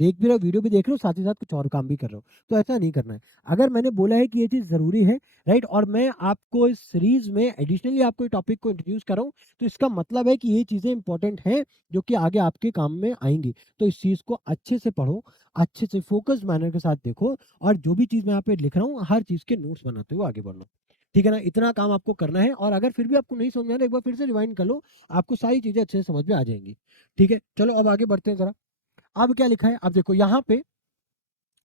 देख भी रहे हो, वीडियो भी देख रहे हो, साथ ही साथ कुछ और काम भी कर रहे हो। तो ऐसा नहीं करना है। अगर मैंने बोला है कि ये चीज़ ज़रूरी है, राइट, और मैं आपको इस सीरीज में एडिशनली आपको टॉपिक को इंट्रोड्यूस कर रहा हूँ, तो इसका मतलब है कि ये चीज़ें इंपॉर्टेंट हैं जो कि आगे आपके काम में आएंगी। तो इस चीज़ को अच्छे से पढ़ो, अच्छे से फोकस्ड मैनर के साथ देखो, और जो भी चीज़ मैं यहाँ पे लिख रहा हूँ हर चीज़ के नोट्स बनाते हुए आगे बढ़ना। ठीक है ना, इतना काम आपको करना है। और अगर फिर भी आपको नहीं समझ में आ रहा, एक बार फिर से रिवाइंड कर लो, आपको सारी चीज़ें अच्छे से समझ में आ जाएंगी। ठीक है, चलो अब आगे बढ़ते हैं जरा। अब क्या लिखा है, अब देखो यहाँ पे,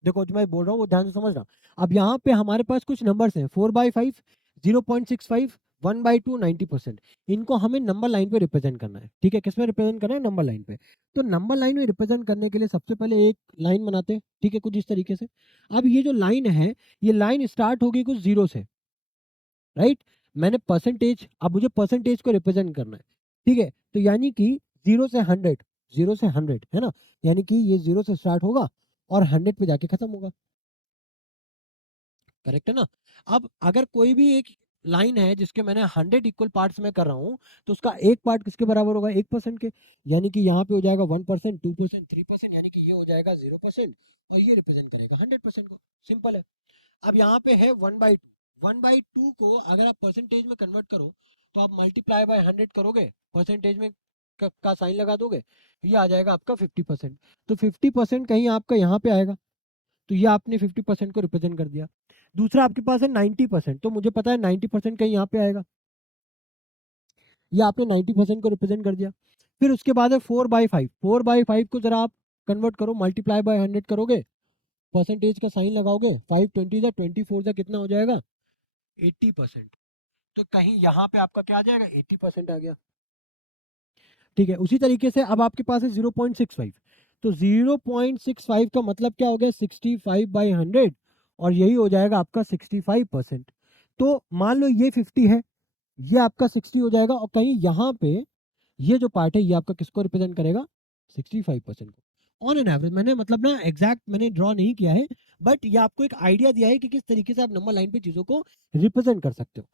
देखो जो मैं बोल रहा हूँ वो ध्यान से समझना। अब यहाँ पे हमारे पास कुछ नंबर्स हैं, 4/5, 0.65, 1/2, 90%। इनको हमें नंबर लाइन पे रिप्रेजेंट करना है। ठीक है, किस में रिप्रेजेंट करना है, नंबर लाइन पे। तो नंबर लाइन में रिप्रेजेंट करने के लिए सबसे पहले एक लाइन बनाते हैं, ठीक है, कुछ इस तरीके से। अब ये जो लाइन है, ये लाइन स्टार्ट होगी कुछ जीरो से, राइट। मैंने परसेंटेज, अब मुझे परसेंटेज को रिप्रेजेंट करना है। ठीक है, तो यानी कि 0 से 100, 0 से 100, है ना, यानी कि ये 0 से स्टार्ट होगा और 100 पे जाके खत्म होगा। करेक्ट है ना। अब अगर कोई भी एक लाइन है जिसके मैंने 100 इक्वल पार्ट्स में कर रहा हूँ, तो उसका एक पार्ट किसके बराबर होगा, 1% के। यानी कि यहाँ पे हो जाएगा 1%, 2%, 3%, यानी कि ये हो जाएगा 0%, और ये रिप्रेजेंट करेगा 100% को। सिंपल है। अब यहाँ पे है 1/2, 1/2 को अगर आप परसेंटेज में कन्वर्ट करो, तो आप मल्टीप्लाई बाय 100 करोगे, परसेंटेज में का साइन लगा दोगे, ये आ जाएगा आपका 50%। तो 50% कहीं आपका यहाँ पे आएगा, तो ये आपने 50% को रिप्रेजेंट कर दिया। दूसरा आपके पास है 90%, तो मुझे पता है 90% कहीं यहाँ पे आएगा, ये आपने 90% को रिप्रेजेंट कर दिया। फिर उसके बाद है 4/5, 4/5 को जरा आप कन्वर्ट करो, मल्टीप्लाई बाय 100 करोगे, परसेंटेज का साइन लगाओगे, 5 20 कितना हो जाएगा, 80%। तो कहीं यहाँ पे आपका क्या आ जाएगा, 80% आ गया। ठीक है, उसी तरीके से अब आपके पास है 0.65, तो 0.65 का मतलब क्या हो गया, 65/100, और यही हो जाएगा आपका 65%। तो मान लो ये 50 है, ये आपका 60 हो जाएगा, और कहीं यहाँ पे ये जो पार्ट है ये आपका किसको रिप्रेजेंट करेगा, 65% को। ऑन एन एवरेज, मैंने मतलब ना एग्जैक्ट मैंने ड्रॉ नहीं किया है, बट ये आपको एक आइडिया दिया है कि किस तरीके से आप नंबर लाइन पे चीजों को रिप्रेजेंट कर सकते हो।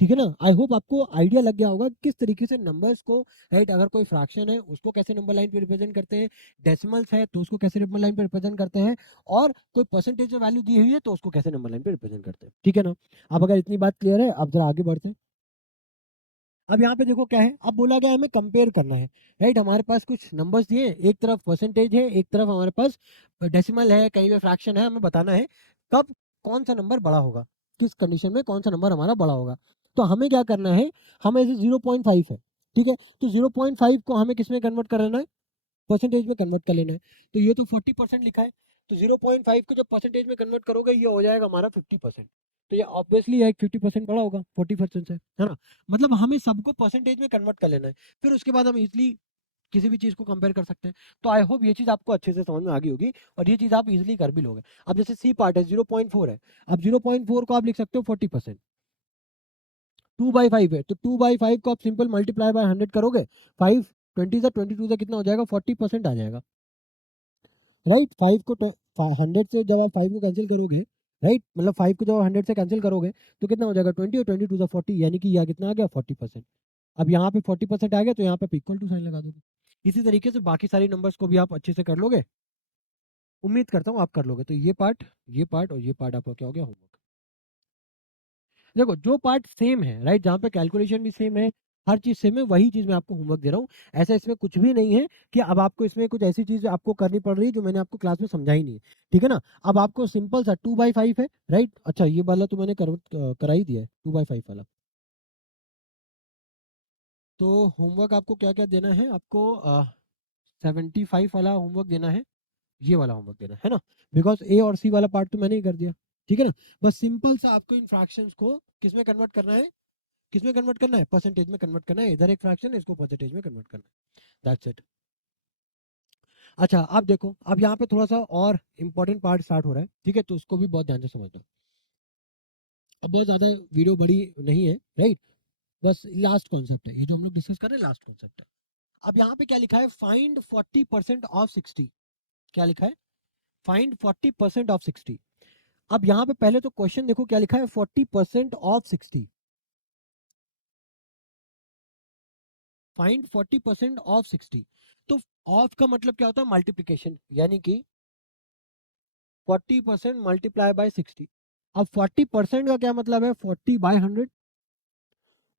ठीक है ना, आई होप आपको आइडिया लग गया होगा किस तरीके से नंबर्स को, राइट, अगर कोई फ्रैक्शन है उसको कैसे नंबर लाइन पे रिप्रेजेंट करते हैं, डेसिमल्स है तो उसको कैसे नंबर लाइन पे रिप्रेजेंट करते हैं, और कोई परसेंटेज में वैल्यू दी हुई है तो उसको कैसे नंबर लाइन पे रिप्रेजेंट करते हैं। ठीक है ना, अब अगर इतनी बात क्लियर है, अब जरा आगे बढ़ते हैं। अब यहाँ पे देखो क्या है, अब बोला गया है हमें कंपेयर करना है, राइट। हमारे पास कुछ नंबर्स दिए हैं, एक तरफ परसेंटेज है, एक तरफ हमारे पास डेसिमल है, कहीं पे फ्रैक्शन है, हमें बताना है कब कौन सा नंबर बड़ा होगा, किस कंडीशन में कौन सा नंबर हमारा बड़ा होगा। तो हमें क्या करना है, हमें ऐसे 0.5 है, ठीक है, तो 0.5 को हमें किस में कन्वर्ट कर लेना है, परसेंटेज में कन्वर्ट कर लेना है। तो ये तो 40% लिखा है, तो 0.5 को जब परसेंटेज में कन्वर्ट करोगे ये हो जाएगा हमारा 50%। तो ये ऑब्वियसली एक 50% बड़ा होगा 40% से, है ना। मतलब हमें सबको परसेंटेज में कन्वर्ट कर लेना है, फिर उसके बाद हम इजिली किसी भी चीज को कंपेयर कर सकते हैं। तो आई होप ये चीज आपको अच्छे से समझ में आ गई होगी, और ये चीज आप इजिली कर भी लोगे। अब जैसे सी पार्ट है 0.4 है, अब 0.4 को आप लिख सकते हो 40%। 2/5 है, तो 2/5 को आप सिंपल मल्टीप्लाई बाय 100 करोगे, 5 20 से 22 से कितना हो जाएगा, 40% आ जाएगा, राइट। 5 को 100 से जब आप 5 को कैंसिल करोगे, राइट, मतलब 5 को जब आप 100 से कैंसिल करोगे तो कितना हो जाएगा, 20, और 22 से 40, यानी कि यह कितना आ गया, 40%। अब यहाँ पे 40% आ गया, तो यहाँ पे इक्वल टू साइन लगा दोगे। इसी तरीके से बाकी सारी नंबर्स को भी आप अच्छे से कर लोगे, उम्मीद करता हूँ आप कर लोगे। तो ये पार्ट और ये पार्ट आपका क्या हो गया, होमवर्क। देखो जो पार्ट सेम है, राइट, जहाँ पे कैलकुलेशन भी सेम है, हर चीज सेम है, वही चीज मैं आपको होमवर्क दे रहा हूँ। ऐसा इसमें कुछ भी नहीं है कि अब आपको इसमें कुछ ऐसी चीज आपको करनी पड़ रही है जो मैंने आपको क्लास में समझाई नहीं है। ठीक है ना, अब आपको सिंपल सा 2/5 है, राइट। अच्छा ये वाला तो मैंने करा ही दिया है, 2/5 वाला। तो होमवर्क आपको क्या क्या देना है, आपको 75 वाला होमवर्क देना है, ये वाला होमवर्क देना है ना, बिकॉज ए और सी वाला पार्ट तो मैंने ही कर दिया। ठीक है ना, बस सिंपल सा आपको इन फ्रैक्शंस को किस में कन्वर्ट करना है, किस में कन्वर्ट करना है, परसेंटेज में कन्वर्ट करना है। इधर एक फ्रैक्शन है, इसको परसेंटेज में कन्वर्ट करना है, दैट्स इट। अच्छा अब देखो, अब यहाँ पे थोड़ा सा और इंपॉर्टेंट पार्ट स्टार्ट हो रहा है, ठीक है, तो उसको भी बहुत ध्यान से समझ लो। अब बहुत ज्यादा वीडियो बड़ी नहीं है, राइट, बस लास्ट कॉन्सेप्ट है ये जो हम लोग डिस्कस कर रहे हैं, लास्ट कॉन्सेप्ट है। अब यहाँ पे क्या लिखा है, फाइंड 40% ऑफ 60। क्या लिखा है, फाइंड 40% ऑफ 60। अब यहाँ पे पहले तो क्वेश्चन देखो क्या लिखा है, 40% ऑफ 60। Find 40% of 60। तो ऑफ का मतलब क्या होता है, मल्टीप्लीकेशन, यानी कि 40% मल्टीप्लाई बाय 60। अब 40% का क्या मतलब है, 40/100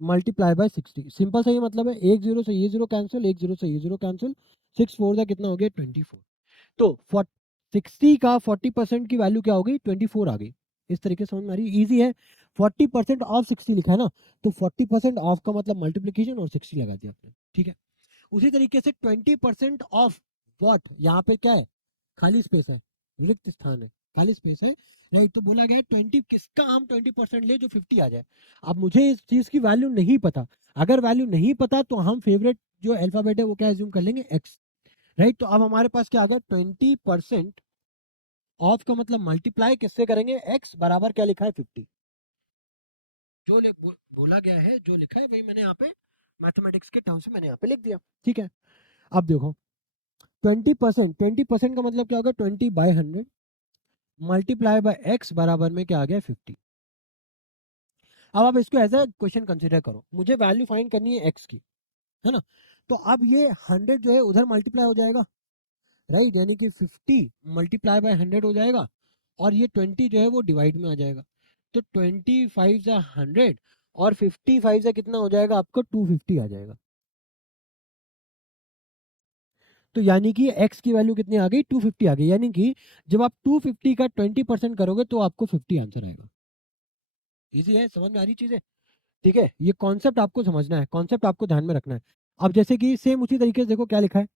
मल्टीप्लाई बाय 60। सिंपल सा ये मतलब है, एक जीरो से ये जीरो कैंसिल, एक जीरो से ये जीरो कैंसिल, 6 4 का कितना हो गया, 24। तो 60 का 40% की वैल्यू क्या होगी, 24 आ गई। इस तरीके से समझ में आ रही है, ईजी है। 40% ऑफ 60 लिखा है ना, तो 40% ऑफ का मतलब मल्टीप्लीकेशन और 60 लगा दिया आपने, ठीक है। उसी तरीके से 20% ऑफ व्हाट, यहाँ पे क्या है, खाली स्पेस है, रिक्त स्थान है, खाली स्पेस है, राइट। तो बोला गया 20, किसका हम 20% ले जो 50 आ जाए। अब मुझे इस चीज की वैल्यू नहीं पता, अगर वैल्यू नहीं पता तो हम फेवरेट जो अल्फाबेट है वो क्या एज्यूम कर लेंगे, एक्स, राइट। तो अब हमारे पास क्या आ गया, 20% ऑफ का मतलब मल्टीप्लाई किससे करेंगे, एक्स बराबर क्या लिखा है, 50। जो बोला गया है, जो लिखा है वही मैंने यहाँ पे मैथमेटिक्स के टर्म्स में मैंने यहाँ पे लिख दिया, ठीक है। अब देखो 20% का मतलब क्या होगा, 20/100 मल्टीप्लाई बाय एक्स बराबर में क्या आ गया, 50। अब आप इसको एज ए क्वेश्चन कंसिडर करो, मुझे वैल्यू फाइंड करनी है एक्स की, है ना। तो अब ये 100 जो है उधर मल्टीप्लाई हो जाएगा, राइट, यानी कि 50 मल्टीप्लाई बाय 100 हो जाएगा, और ये 20 जो है वो डिवाइड में आ जाएगा। तो 25 से 100 और 55 से कितना हो जाएगा आपको, 250 आ जाएगा। तो यानी कि x की वैल्यू कितनी आ गई, 250 आ गई, यानी कि जब आप 250 का 20% करोगे तो आपको 50 आंसर आएगा। इजी है, समझ में आ रही चीजें, ठीक है। ये कॉन्सेप्ट आपको समझना है, कॉन्सेप्ट आपको ध्यान में रखना है। अब जैसे कि सेम उसी तरीके से देखो क्या लिखा है,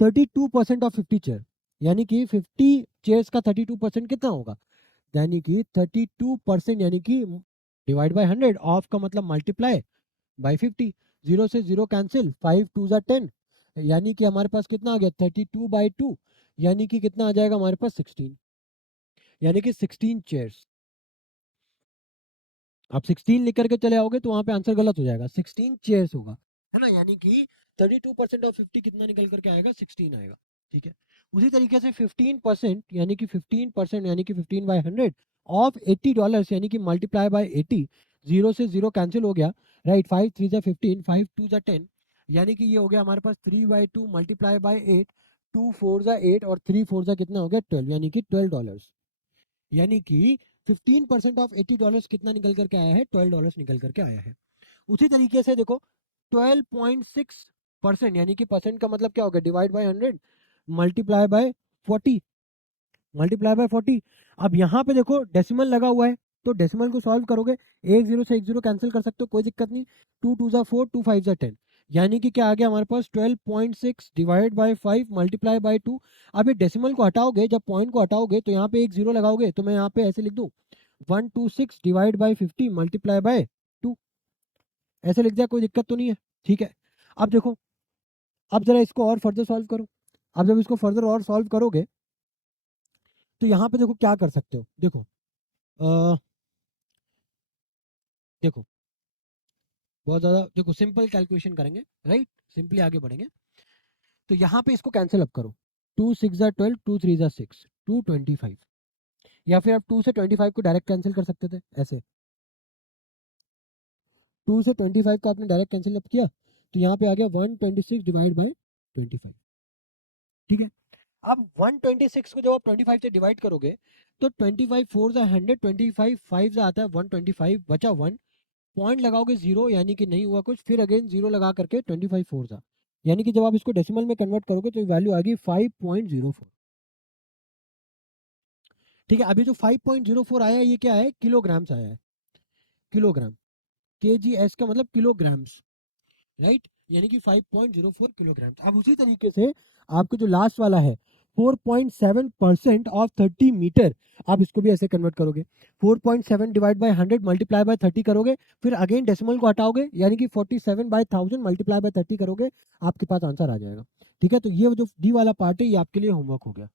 32% ऑफ 50 चेयर, यानी कि 50 चेयर्स का 32% कितना होगा, यानी कि 32%, यानी कि डिवाइड बाय 100, ऑफ का मतलब मल्टीप्लाई बाय 50, जीरो से जीरो कैंसिल, 5 2 जा 10, यानी कि हमारे पास कितना आ गया, 32/2, यानी कि कितना आ जाएगा हमारे पास, 16, यानी कि 16 चेयर्स। आप 16 लिख करके चले आओगे तो वहां पे आंसर गलत हो जाएगा, 16 चेयर्स होगा, है ना। यानी कि 32% ऑफ 50 कितना निकल करके आएगा, 16 आएगा, ठीक है। उसी तरीके से 15%, यानी कि 15%, यानी कि 15/100 ऑफ $80, यानी कि मल्टीप्लाई बाय 80, जीरो से जीरो कैंसिल हो गया, राइट। 5 3 जा 15, 5 2 जा 10, यानी कि ये हो गया हमारे पास 3/2 मल्टीप्लाई बाय 8, 2 4 जा 8 और 3 4 जा कितना हो गया, 12, यानी कि $12, यानी कि 15% ऑफ $80 कितना निकल करके आया है, $12 निकल करके आया है। उसी तरीके से देखो 12.6%, यानी कि परसेंट का मतलब क्या होगा, divide by 100 multiply by 40, multiply by 40। अब यहाँ पे देखो डेसिमल लगा हुआ है, तो डेसिमल को सॉल्व करोगे, एक जीरो से एक जीरो कैंसिल कर सकते हो, कोई दिक्कत नहीं, 2 2 जा 4, 2 5 जा 10, यानी कि क्या आ गया हमारे पास, 12.6 डिवाइड बाय 5 मल्टीप्लाई बाय 2। अब ये डेसिमल को हटाओगे, जब पॉइंट को हटाओगे तो यहाँ पे एक जीरो लगाओगे, तो मैं यहाँ पे ऐसे लिख दूं, 126 डिवाइड बाय 50 मल्टीप्लाई बाय 2, ऐसे लिख दिया, कोई दिक्कत तो नहीं है, ठीक है। अब देखो, अब जरा इसको और फर्दर सॉल्व करो। अब जब इसको फर्दर और सॉल्व करोगे तो यहाँ पे देखो क्या कर सकते हो, देखो देखो बहुत ज्यादा, देखो सिंपल कैलकुलेशन करेंगे, राइट, सिंपली आगे बढ़ेंगे। तो यहाँ पे इसको कैंसिल अप करो, 2 6 जा 12, 2 3 जा 6, 225, या फिर आप 2 से 25 को डायरेक्ट कैंसिल कर सकते थे ऐसे, 2 से 25 का आपने डायरेक्ट कैंसिल अप किया, तो यहाँ पे आ गया 126 डिवाइड बाय 25, ठीक है। अब 126 को जब आप 25 से डिवाइड करोगे तो 25 4 जा 100, 25 5 जा आता है 125, बचा 1, पॉइंट लगाओगे जीरो, यानी कि नहीं हुआ कुछ, फिर अगेन जीरो लगा करके 25 4 जा, यानी कि जब आप इसको डेसिमल में कन्वर्ट करोगे तो वैल्यू आ गई 5.04, ठीक है। अभी जो 5.04 आया है ये क्या है, किलोग्राम्स आया है, किलोग्राम, KGS का मतलब किलोग्राम्स, राइट, यानी कि 5.04 किलोग्राम। अब उसी तरीके से आपको जो लास्ट वाला है 4.7% ऑफ 30 मीटर, आप इसको भी ऐसे कन्वर्ट करोगे, 4.7 डिवाइड बाय 100 मल्टीप्लाई बाय 30 करोगे, फिर अगेन डेसिमल को हटाओगे, यानी कि 47/1000 मल्टीप्लाई बाय 30 करोगे, आपके पास आंसर आ जाएगा, ठीक है। तो ये जो डी वाला पार्ट है ये आपके लिए होमवर्क हो गया,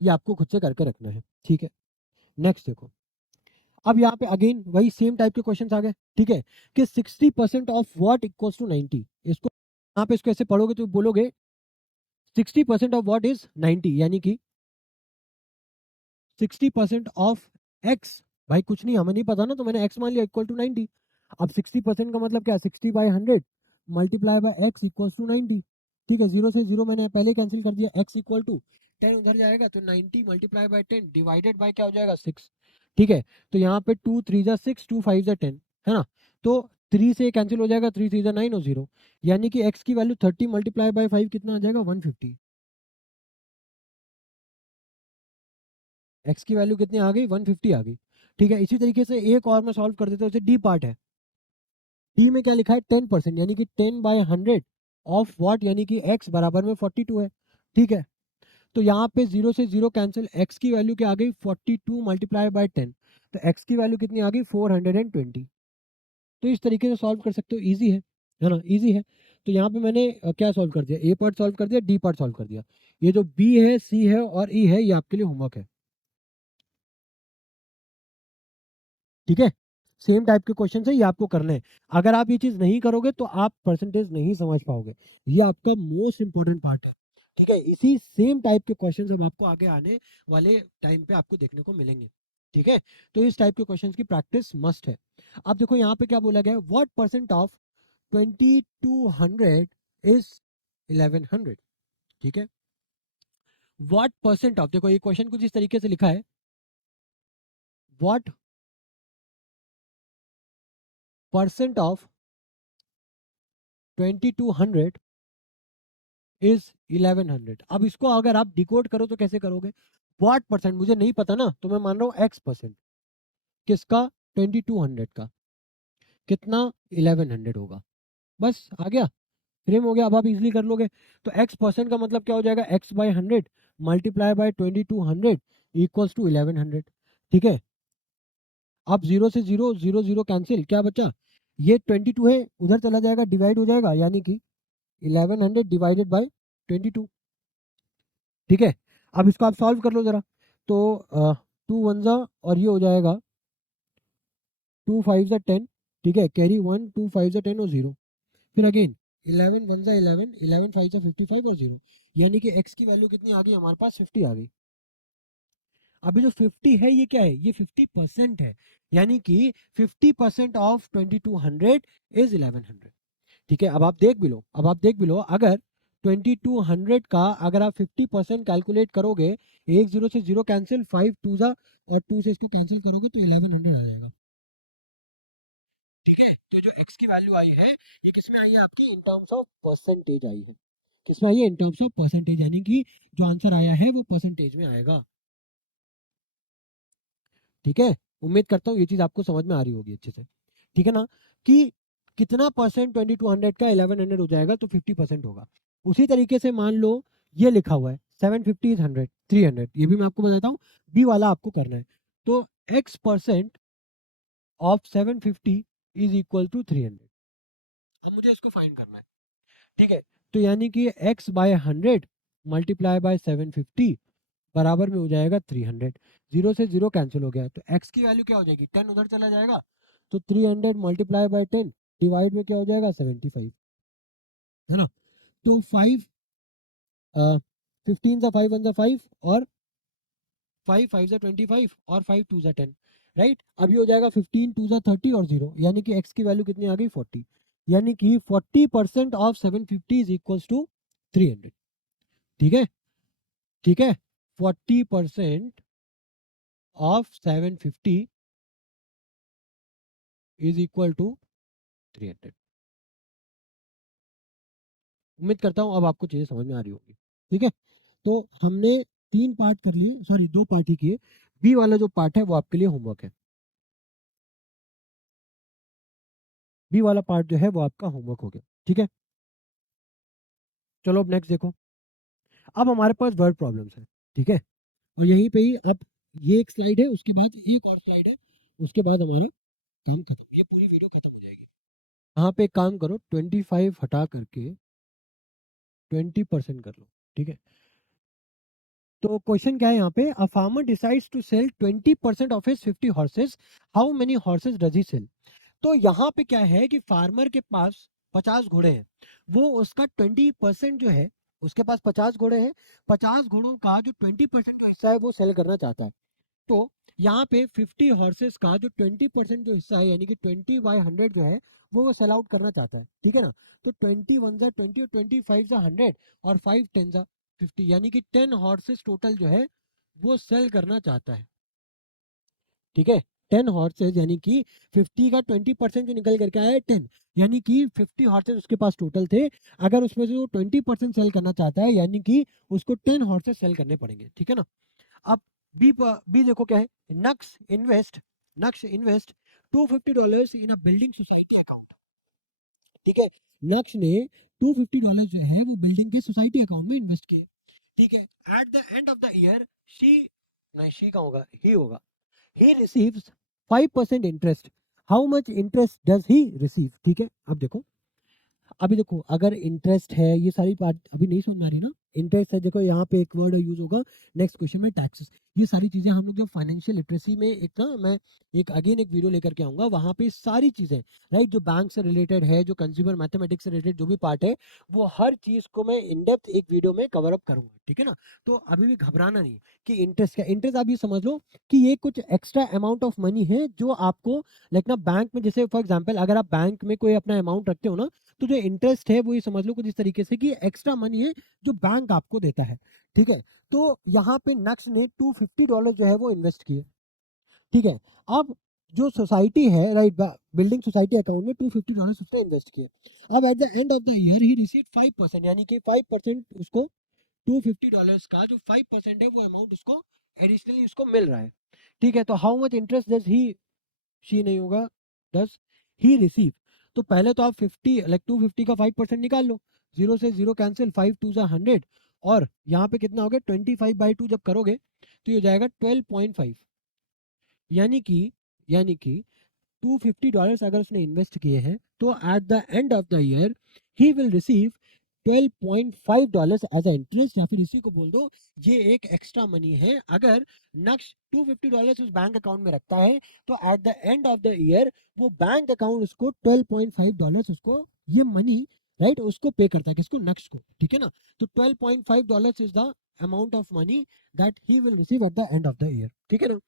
ये आपको खुद से करके रखना है, ठीक है। नेक्स्ट देखो, अब यहाँ पे अगेन वही सेम टाइप के क्वेश्चन आ गए, ठीक है, कि 60% ऑफ व्हाट इक्वल्स टू 90। इसको यहाँ पे इसको ऐसे पढ़ोगे तो बोलोगे 60% ऑफ व्हाट इज 90, यानी कि 60% ऑफ एक्स। भाई कुछ नहीं, हमें नहीं पता ना, तो मैंने एक्स मान लिया इक्वल टू 90। अब 60% का मतलब क्या, 60/100 multiply by X equal to 90। ठीक है, जीरो से जीरो मैंने पहले कैंसिल कर दिया, एक्स इक्वल टू 10 उधर जाएगा तो 90 मल्टीप्लाई बाय 10 डिवाइडेड बाय क्या हो जाएगा 6। ठीक है, तो यहाँ पे 2 3 जा 6, 2 5 जा 10, है ना। तो 3 से कैंसिल हो जाएगा, 3 3 जा 9 और 0, यानी कि एक्स की वैल्यू 30 मल्टीप्लाई बाय 5 कितना आ जाएगा 150। एक्स की वैल्यू कितनी आ गई 150 आ गई। ठीक है, इसी तरीके से एक और मैं सॉल्व कर देता हूँ, जैसे डी पार्ट है। डी में क्या लिखा है 10%, यानी कि 10/100 ऑफ व्हाट, यानी कि एक्स बराबर में 42 है। ठीक है, तो यहाँ पे जीरो से जीरो कैंसिल, एक्स की वैल्यू क्या आ गई 42 मल्टीप्लाई बाय 10, तो एक्स की वैल्यू कितनी आ गई 420। तो इस तरीके से सॉल्व कर सकते हो, इजी है ना, इजी है। तो यहाँ पे मैंने क्या सॉल्व कर दिया, ए पार्ट सॉल्व कर दिया, डी पार्ट सॉल्व कर दिया। ये जो बी है, सी है और ई है, ये आपके लिए होमवर्क है। ठीक है, सेम टाइप के क्वेश्चन है, ये आपको करने हैं। अगर आप ये चीज नहीं करोगे तो आप परसेंटेज नहीं समझ पाओगे, ये आपका मोस्ट इंपॉर्टेंट पार्ट है। ठीक है, इसी सेम टाइप के क्वेश्चन अब आपको आगे आने वाले टाइम पे आपको देखने को मिलेंगे। ठीक है, तो इस टाइप के क्वेश्चंस की प्रैक्टिस मस्ट है। अब देखो यहाँ पे क्या बोला गया है, व्हाट परसेंट ऑफ 2200 इज 1100। ठीक है, व्हाट परसेंट ऑफ, देखो ये क्वेश्चन कुछ इस तरीके से लिखा है, व्हाट परसेंट ऑफ 2200 इज 1100। अब इसको अगर आप डिकोड करो तो कैसे करोगे, व्हाट परसेंट मुझे नहीं पता ना, तो मैं मान रहा हूँ एक्स परसेंट किसका 2200 का, कितना 1100 होगा। बस आ गया, फ्रेम हो गया। अब आप इजिली कर लोगे। तो एक्स परसेंट का मतलब क्या हो जाएगा, x/100 multiply by 2200 equals to 1100। ठीक है, अब जीरो से जीरो, जीरो जीरो कैंसिल, क्या बचा, ये 22 है उधर चला जाएगा, डिवाइड हो जाएगा, यानी कि 1100 डिवाइडेड बाय 22। ठीक है, अब इसको आप सॉल्व कर लो जरा। तो 2 1 और ये हो जाएगा 2 5 10। ठीक है, कैरी 1, 2 5 10 और 0, फिर अगेन 11 1 11, 11 5 55 और 0, यानी कि x की वैल्यू कितनी आ गई हमारे पास 50 आ गई। अभी जो 50 है ये क्या है, ये 50% है, यानी कि 50% ऑफ 2200 इज 1100। ठीक है, अब आप देख भी लो, अब आप देख भी लो, अगर 2200 का अगर आप 50% कैलकुलेट करोगे, एक जीरो से जीरो कैंसिल, 5 2 जा और 2 से इसको कैंसिल करोगे तो 1100 आ जाएगा। ठीक है, तो जो x की वैल्यू आई है, ये किसमें आई है आपकी, इन टर्म्स ऑफ परसेंटेज आई है। किसमें आई है, इन टर्म्स ऑफ परसेंटेज, यानी कि जो आंसर आया है वो परसेंटेज में आएगा। ठीक है, उम्मीद करता हूँ ये चीज आपको समझ में आ रही होगी अच्छे से। ठीक है ना, कि कितना परसेंट 2200 का 1100 हो जाएगा, तो 50% होगा। उसी तरीके से मान लो ये लिखा हुआ है 750 इज 100 300, ये भी मैं आपको बताता हूँ, बी वाला आपको करना है। तो x% of 750 is equal to 300। अब मुझे इसको फाइंड करना है। ठीक है, तो यानी कि x/100 मल्टीप्लाई बाय 750 बराबर में हो जाएगा 300। जीरो से जीरो कैंसिल हो गया, तो x की वैल्यू क्या हो जाएगी, 10 उधर चला जाएगा, तो 300 मल्टीप्लाई बाय 10 डिवाइड में क्या हो जाएगा 75, है ना। तो 5 15 जा 5 1 जा 5 और 5 5 जा 25 और 5 2 जा 10, राइट। अभी हो जाएगा 15 2 जा 30 और 0, यानी कि x की वैल्यू कितनी आ गई 40, यानी कि 40% ऑफ 750 इज इक्वल्स टू 300। ठीक है, ठीक है, 40% ऑफ 750 इज इक्वल टू 300। उम्मीद करता हूँ अब आपको चीजें समझ में आ रही होगी। ठीक है, तो हमने 3 पार्ट कर लिए, सॉरी 2 पार्ट ही किए। बी वाला जो पार्ट है वो आपके लिए होमवर्क है, बी वाला पार्ट जो है वो आपका होमवर्क हो गया। ठीक है, चलो अब नेक्स्ट देखो। अब हमारे पास वर्ड प्रॉब्लम्स है। ठीक है, और यहीं पे ही अब ये एक स्लाइड है, उसके बाद एक और स्लाइड है, उसके बाद हमारा काम खत्म, ये पूरी वीडियो खत्म हो जाएगी। यहाँ पे एक काम करो, 25 हटा करके 20% कर लो। ठीक है, तो क्वेश्चन क्या है यहाँ पे, a farmer decides to sell 20% of his 50 horses, how many horses does he sell. तो यहाँ पे क्या है कि फार्मर के पास 50 घोड़े हैं, वो उसका 20% जो है, उसके पास 50 घोड़े हैं, 50 घोड़ों का जो 20% जो हिस्सा है वो सेल करना चाहता है। तो यहाँ पे 50 हॉर्सेस का जो 20% जो हिस्सा है, यानी कि 20/100 जो है, वो सेल आउट करना चाहता है, ठीक है ना। तो 20 1 20 और 25 100 और 5 10 50, यानी कि 10 हॉर्सेस टोटल जो है वो सेल करना चाहता है, ठीक है। 10 हॉर्सेस यानी कि 50 का 20% जो निकल करके आया है 10, यानी कि 50 हॉर्सेस उसके पास टोटल थे। अगर उसमें से वो 20% सेल करना चाहता है, यानी कि उसको 10 हॉर्सेस सेल करने पड़ेंगे, ठीक है ना। अब बी देखो क्या है, नक्स इन्वेस्ट नक्स इन्वेस्ट $250 इन अ बिल्डिंग सोसाइटी अकाउंट, ठीक है। नक्स ने $250 जो है वो बिल्डिंग के सोसाइटी अकाउंट में इन्वेस्ट किए, ठीक है। Eight the end of the year she, नहीं शी का होगा, ही होगा, he receives 5% interest. How much interest does he receive? ठीक है। अब देखो, अभी देखो, अगर इंटरेस्ट है, ये सारी बात अभी नहीं समझ में आ रही ना। इंटरेस्ट है, देखो यहाँ पे एक वर्ड यूज होगा नेक्स्ट क्वेश्चन में, टैक्सेस। ये सारी चीजें हम लोग जो फाइनेंशियल लिटरेसी में, एक ना मैं एक अगेन एक वीडियो लेकर के आऊंगा, वहां पे सारी चीजें, राइट, जो बैंक से रिलेटेड है, जो कंज्यूमर मैथमेटिक्स से रिलेटेड जो भी पार्ट है, वो हर चीज को मैं इन डेप्थ एक वीडियो में कवर अप करूंगा, ठीक है ना। तो अभी भी घबराना नहीं कि इंटरेस्ट क्या, इंटरेस्ट आप ये समझ लो कि ये कुछ एक्स्ट्रा अमाउंट ऑफ मनी है जो आपको, लाइक ना, बैंक में जैसे फॉर एग्जाम्पल अगर आप बैंक में कोई अपना अमाउंट रखते हो ना, तो जो इंटरेस्ट है वो ये समझ लो कुछ इस तरीके से कि एक्स्ट्रा मनी है जो बैंक आपको देता है, ठीक है। तो यहाँ पे नक्स ने $250 जो है वो इन्वेस्ट किए, ठीक है। अब जो सोसाइटी है, राइट, बिल्डिंग सोसाइटी अकाउंट में $250 उसने इन्वेस्ट किए। अब eight the end of the year he receive 5%, यानी कि 5% उसको $250 का जो 5% है वो अमाउंट उसको एडिशनली उसको मिल रहा है, ठीक है। तो how much interest does he, she नहीं होगा, डज ही रिसीव। तो पहले तो आप 50, लाइक 250 का 5% निकाल लो, जीरो से जीरो कैंसिल, 5 2 100, और यहाँ पे कितना हो गया, 25/2 जब करोगे तो ये हो जाएगा 12.5, यानी कि $250 अगर उसने इन्वेस्ट किए हैं, तो at the end of the year he will receive $12.5 as a interest, या फिर इसी को बोल दो ये एक एक्स्ट्रा मनी है। अगर नक्श $250 उस बैंक अकाउंट में रखता है, तो at the end of the year वो बैंक अकाउंट उसको $12.5 उसको ये मनी, राइट, उसको पे करता है, किसको, नक्श को, ठीक है ना। तो $12.5 is the amount of money that he will receive at the end of the year, ठीक है ना।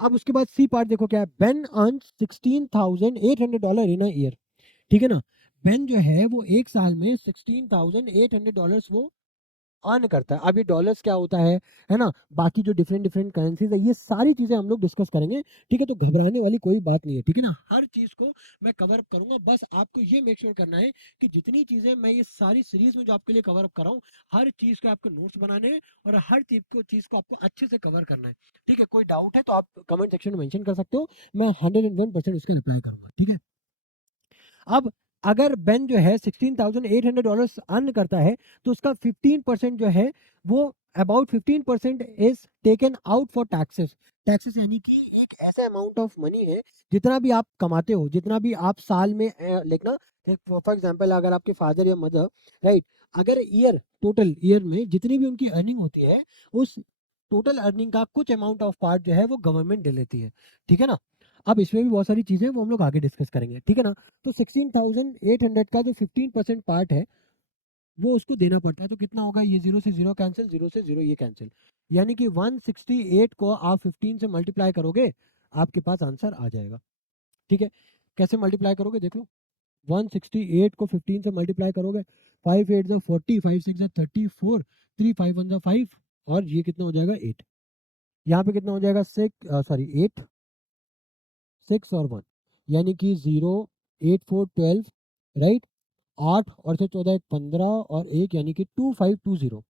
अब उसके बाद सी पार्ट देखो क्या है, Ben earns $16,800 in a year, ठीक है ना। बेन जो है वो एक साल में $16,800 वो अर्न करता है। अब ये डॉलर्स क्या होता है ना, बाकी जो डिफरेंट डिफरेंट करेंसीज है, ये सारी चीजें हम लोग डिस्कस करेंगे, ठीक है। तो घबराने वाली कोई बात नहीं है, ठीक है ना, हर चीज को मैं कवर अप करूंगा। बस आपको ये मेक श्योर करना है कि जितनी चीजें मैं ये सारी सीरीज में जो आपके लिए कवर अप कर रहा हूँ, हर चीज के आपको नोट्स बनाने हैं और हर चीज को आपको अच्छे से कवर करना है, ठीक है। कोई डाउट है तो आप कमेंट सेक्शन में मेंशन कर सकते हो, मैं 101% उसका रिप्लाई करूंगा, ठीक है। अब अगर बेन जो है $16,800 अर्न करता है, तो उसका 15% जो है वो, about 15% is taken out for taxes. Taxes यानी कि एक ऐसा अमाउंट ऑफ मनी है, जितना भी आप कमाते हो, जितना भी आप साल में लिखना, फॉर एग्जांपल अगर आपके फादर या मदर, राइट, अगर ईयर, टोटल ईयर में जितनी भी उनकी अर्निंग होती है, उस टोटल अर्निंग का कुछ अमाउंट ऑफ पार्ट जो है वो गवर्नमेंट दे लेती है, ठीक है ना। अब इसमें भी बहुत सारी चीजें वो हम लोग आगे डिस्कस करेंगे, ठीक है ना। तो 16,800 का जो 15% पार्ट है वो उसको देना पड़ता है। तो कितना होगा, ये जीरो से जीरो कैंसिल, जीरो से जीरो ये कैंसिल, यानी कि 168 को आप 15 से मल्टीप्लाई करोगे, आपके पास आंसर आ जाएगा, ठीक है। कैसे मल्टीप्लाई करोगे देख लो, 168 को 15 से मल्टीप्लाई करोगे, 5 8 40, 5 6 34, 3 5 1 5, और ये कितना हो जाएगा 8, यहाँ पे कितना हो जाएगा 8 6 और 1, यानी कि 0 8 4 12, राइट, 8 और से 14 15 और 1, यानी कि 2520,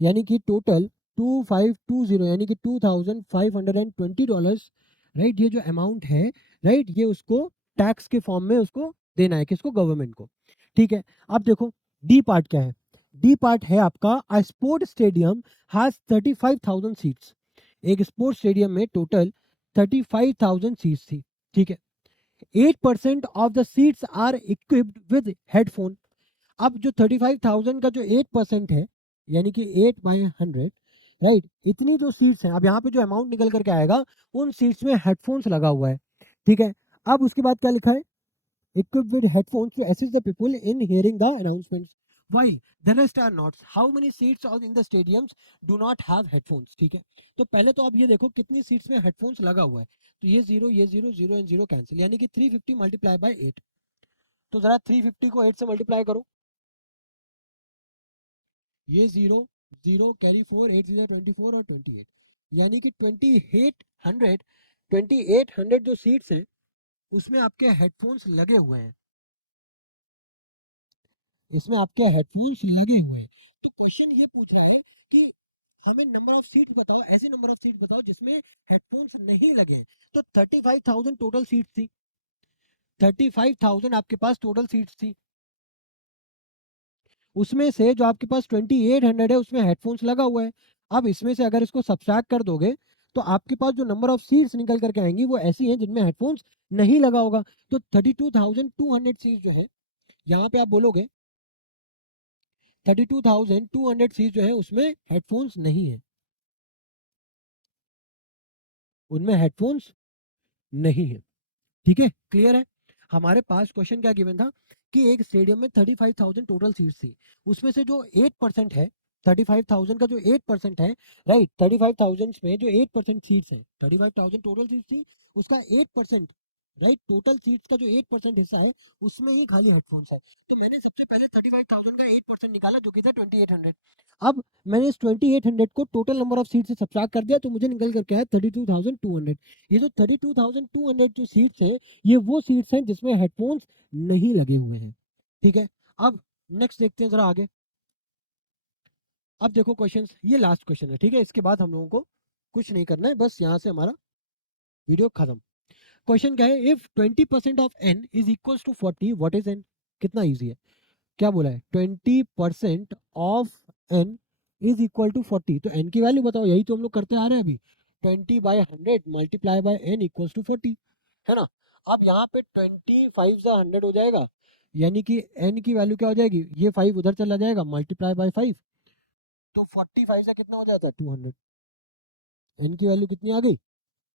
यानी कि टोटल 2520, यानी कि $2,520, राइट, ये जो अमाउंट है, राइट, ये उसको टैक्स के फॉर्म में उसको देना है, किसको, गवर्नमेंट को, ठीक है। अब देखो डी पार्ट क्या है, डी पार्ट है आपका, a sport stadium has 35,000 seats. एक स्पोर्ट्स स्टेडियम में टोटल 35,000 सीट्स थी, ठीक है। 8% of the seats are equipped with headphone. अब जो 35,000 का जो 8% है, यानी कि 8/100, राइट, इतनी जो सीट्स हैं, अब यहाँ पे जो अमाउंट निकल करके आएगा उन सीट्स में हेडफोन्स लगा हुआ है, ठीक है। अब उसके बाद क्या लिखा है, equipped with headphones to assist the people in hearing the announcements while the rest are not. How many seats are in the stadiums do not have headphones, ठीक है। तो पहले तो आप ये देखो कितनी सीट्स में हेडफोन्स लगा हुआ है, तो ये जीरो, ये zero, zero and zero cancel, यानी कि 350 मल्टीप्लाई बाय 8। तो जरा 350 को 8 से मल्टीप्लाई करो, ये जीरो, जीरो कैरी 4, 8 जीरो 24 और 28, यानी कि 2800, 2800 जो सीट्स हैं उसमें आपके हेडफोन्स लगे हुए हैं, इसमें आपके हेडफोन्स लगे हुए हैं। तो क्वेश्चन ये पूछ रहा है कि हमें नंबर ऑफ सीट्स बताओ, ऐसे नंबर ऑफ सीट्स बताओ जिसमें हेडफोन्स नहीं लगे हैं। तो 35,000 टोटल सीट्स थी, 35,000 आपके पास टोटल सीट्स थी, उसमें से जो आपके पास 2800 है उसमें हेडफोन्स लगा हुआ है। अब इसमें से अगर इसको सब्ट्रैक्ट कर दोगे तो आपके पास जो नंबर ऑफ सीट्स निकल करके आएंगी वो ऐसी हैं जिनमें हेडफोन्स नहीं लगा होगा। तो 32,200 सीट्स जो है, यहाँ पे आप बोलोगे 32,200 सीट जो है उसमें हेडफोन्स नहीं है, उनमें हेडफोन्स नहीं है, ठीक है, क्लियर है। हमारे पास क्वेश्चन क्या गिवन था कि एक स्टेडियम में 35,000 टोटल सीट्स थी, उसमें से जो 8% है, 35,000 का जो 8% है, राइट, 35,000 में जो 8% सीट्स है, 35,000 टोटल सीट्स थी, उसका 8%, राइट, टोटल सीट्स का जो 8% हिस्सा है उसमें ही खाली हेडफोन्स है। तो मैंने सबसे पहले 35,000 का 8% निकाला जो कि था 2800। अब मैंने इस 2800 को टोटल नंबर ऑफ सीट से सब्ट्रैक्ट कर दिया तो मुझे निकल करके आया 32,200। ये जो 32,200 जो सीट्स है ये वो सीट्स हैं जिसमें हेडफोन्स नहीं लगे हुए हैं, ठीक है। अब नेक्स्ट देखते हैं जरा आगे। अब देखो क्वेश्चंस, ये लास्ट क्वेश्चन है, ठीक है, इसके बाद हम लोगों को कुछ नहीं करना है, बस यहाँ से हमारा वीडियो खत्म। क्वेश्चन क्या है, if 20% of n is equal to 40 what is n। कितना इजी है, क्या बोला है, 20% of n is equal to 40, तो n की वैल्यू बताओ, यही तो हम लोग करते आ रहे हैं अभी, 20/100 multiply by n equal to 40, है ना। अब यहाँ पे 25 100 हो जाएगा, यानी कि n की वैल्यू क्या हो जाएगी, ये 5 उधर चला जाएगा, मल्टीप्लाई बाय 5, तो 45 से कितना हो जाता है 200, n की वैल्यू कितनी आ गई,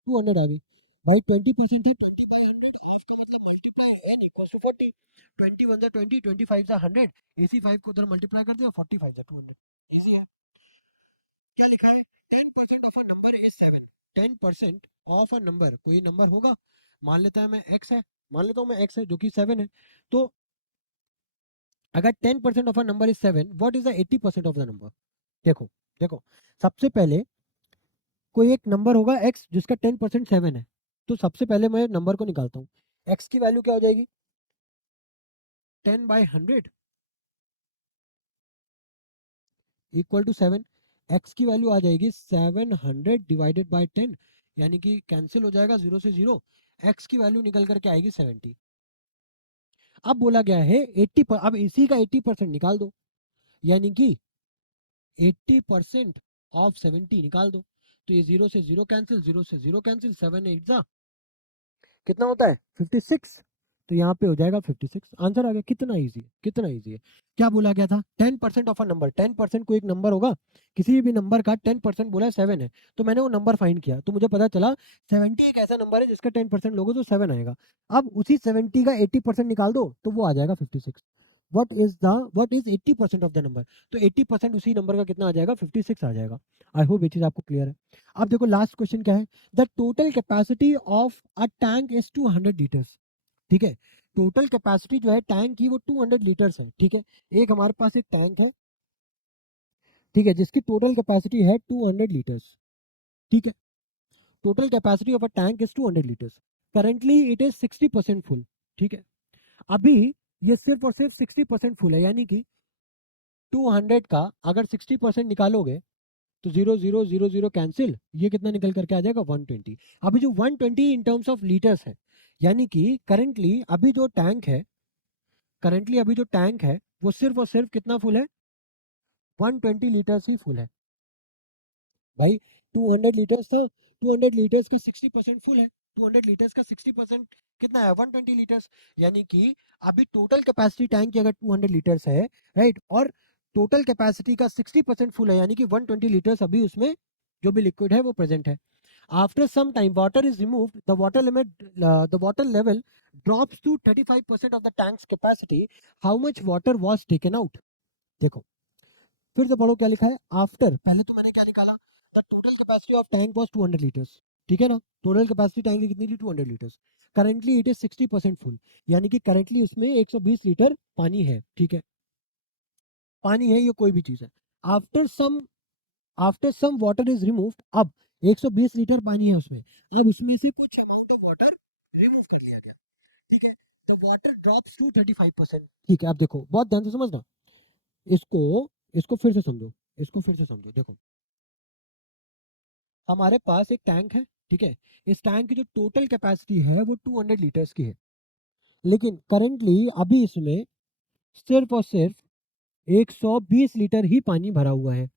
200 आ गई। भाई 20% है, 20/100 हाफ का मतलब मल्टीप्लाई n इक्वल टू 40, 21 जा 20, 25 जा 100, इसी 5 को उधर मल्टीप्लाई कर दिया, 45 जा 200, इजी है। क्या लिखा है, 10% of a number is 7, 10% of a number, कोई नंबर होगा, मान लेता है मैं x है, मान लेता हूँ मैं x है जो कि 7 है, तो अगर 10% of a number is 7, what is the 80% of the number. देखो, देखो, सबसे पहले कोई एक नंबर होगा x जिसका 10% 7 है, तो सबसे पहले मैं नंबर को निकालता हूँ, x की वैल्यू क्या हो जाएगी, 10/100 इक्वल टू 7, x की वैल्यू आ जाएगी 700 डिवाइडेड बाय 10, यानी कि कैंसिल हो जाएगा, जीरो से जीरो, x की वैल्यू निकल करके आएगी 70। अब बोला गया है 80 पर, अब इसी का 80% निकाल दो, यानी कि 80% ऑफ 70 निकाल दो, तो ये जीरो से जीरो कैंसिल, जीरो से जीरो कैंसिल, 7 8 जा कितना होता है 56, तो यहाँ पे हो जाएगा 56, आंसर आ गया। कितना इजी है, कितना इजी है। क्या बोला गया था, 10% ऑफ अ नंबर, 10% कोई एक नंबर होगा, किसी भी नंबर का 10% बोला है 7 है, तो मैंने वो नंबर फाइंड किया तो मुझे पता चला 70 एक ऐसा नंबर है जिसका 10% लोगे तो 7 आएगा। अब उसी 70 का 80% निकाल दो तो वो आ जाएगा 56। What is 80% of the number, तो 80% उसी नंबर का कितना आ जाएगा 56 आ जाएगा। आई होप ये चीज आपको क्लियर है। अब देखो लास्ट क्वेश्चन क्या है, the total capacity of a tank is 200 litres, ठीक है, टोटल कैपेसिटी जो है टैंक की वो 200 लीटर्स है, ठीक है। एक हमारे पास एक टैंक है, ठीक है, जिसकी टोटल कैपेसिटी है 200 लीटर्स, ठीक है, total capacity of a tank is 200 litres, currently it is 60% full, ठीक है। अभी ये सिर्फ और सिर्फ 60% फुल है, यानी कि 200 का अगर 60% निकालोगे तो zero zero zero zero cancel, ये कितना निकल करके आ जाएगा 120। अभी जो 120 इन टर्म्स ऑफ लीटर्स है, यानी कि करंटली अभी जो टैंक है, करंटली अभी जो टैंक है वो सिर्फ और सिर्फ कितना फुल है, 120 लीटर्स ही फुल है। भाई 200 लीटर्स था, 200 लीटर्स का 60% फुल है, 200 लीटर्स का 60% कितना है 120 लीटर्स, यानी कि अभी टोटल कैपेसिटी टैंक की अगर 200 लीटर्स है, राइट, और टोटल कैपेसिटी का 60% फुल है, यानी कि 120 लीटर्स अभी उसमें जो भी लिक्विड है वो प्रेजेंट है. After some time water is removed, the water level drops to 35% of the tank's capacity. How much water was taken out? देखो फिर से पढ़ो क्या लिखा है. आफ्टर, पहले तो मैंने क्या निकाला, the total capacity of tank was 200 litres. ठीक है ना, टोटल कैपेसिटी टैंक की कितनी थी? 200 litres. Currently it is 60% full, यानी कि करंटली उसमें 120 लीटर पानी है. ठीक है, पानी है, ये कोई भी चीज है. After some after some water is removed, अब 120 लीटर पानी है उसमें, अब उसमें से कुछ अमाउंट ऑफ वाटर रिमूव कर लिया गया. ठीक है, द वाटर ड्रॉप्स टू 35%. ठीक है, अब देखो बहुत ध्यान से समझना. इसको इसको फिर से समझो, इसको फिर से समझो. देखो हमारे पास एक टैंक है. ठीक है, इस टैंक की जो टोटल कैपेसिटी है वो 200 लीटर्स की है, लेकिन करंटली अभी इसमें सिर्फ और सिर्फ 120 लीटर ही पानी भरा हुआ है.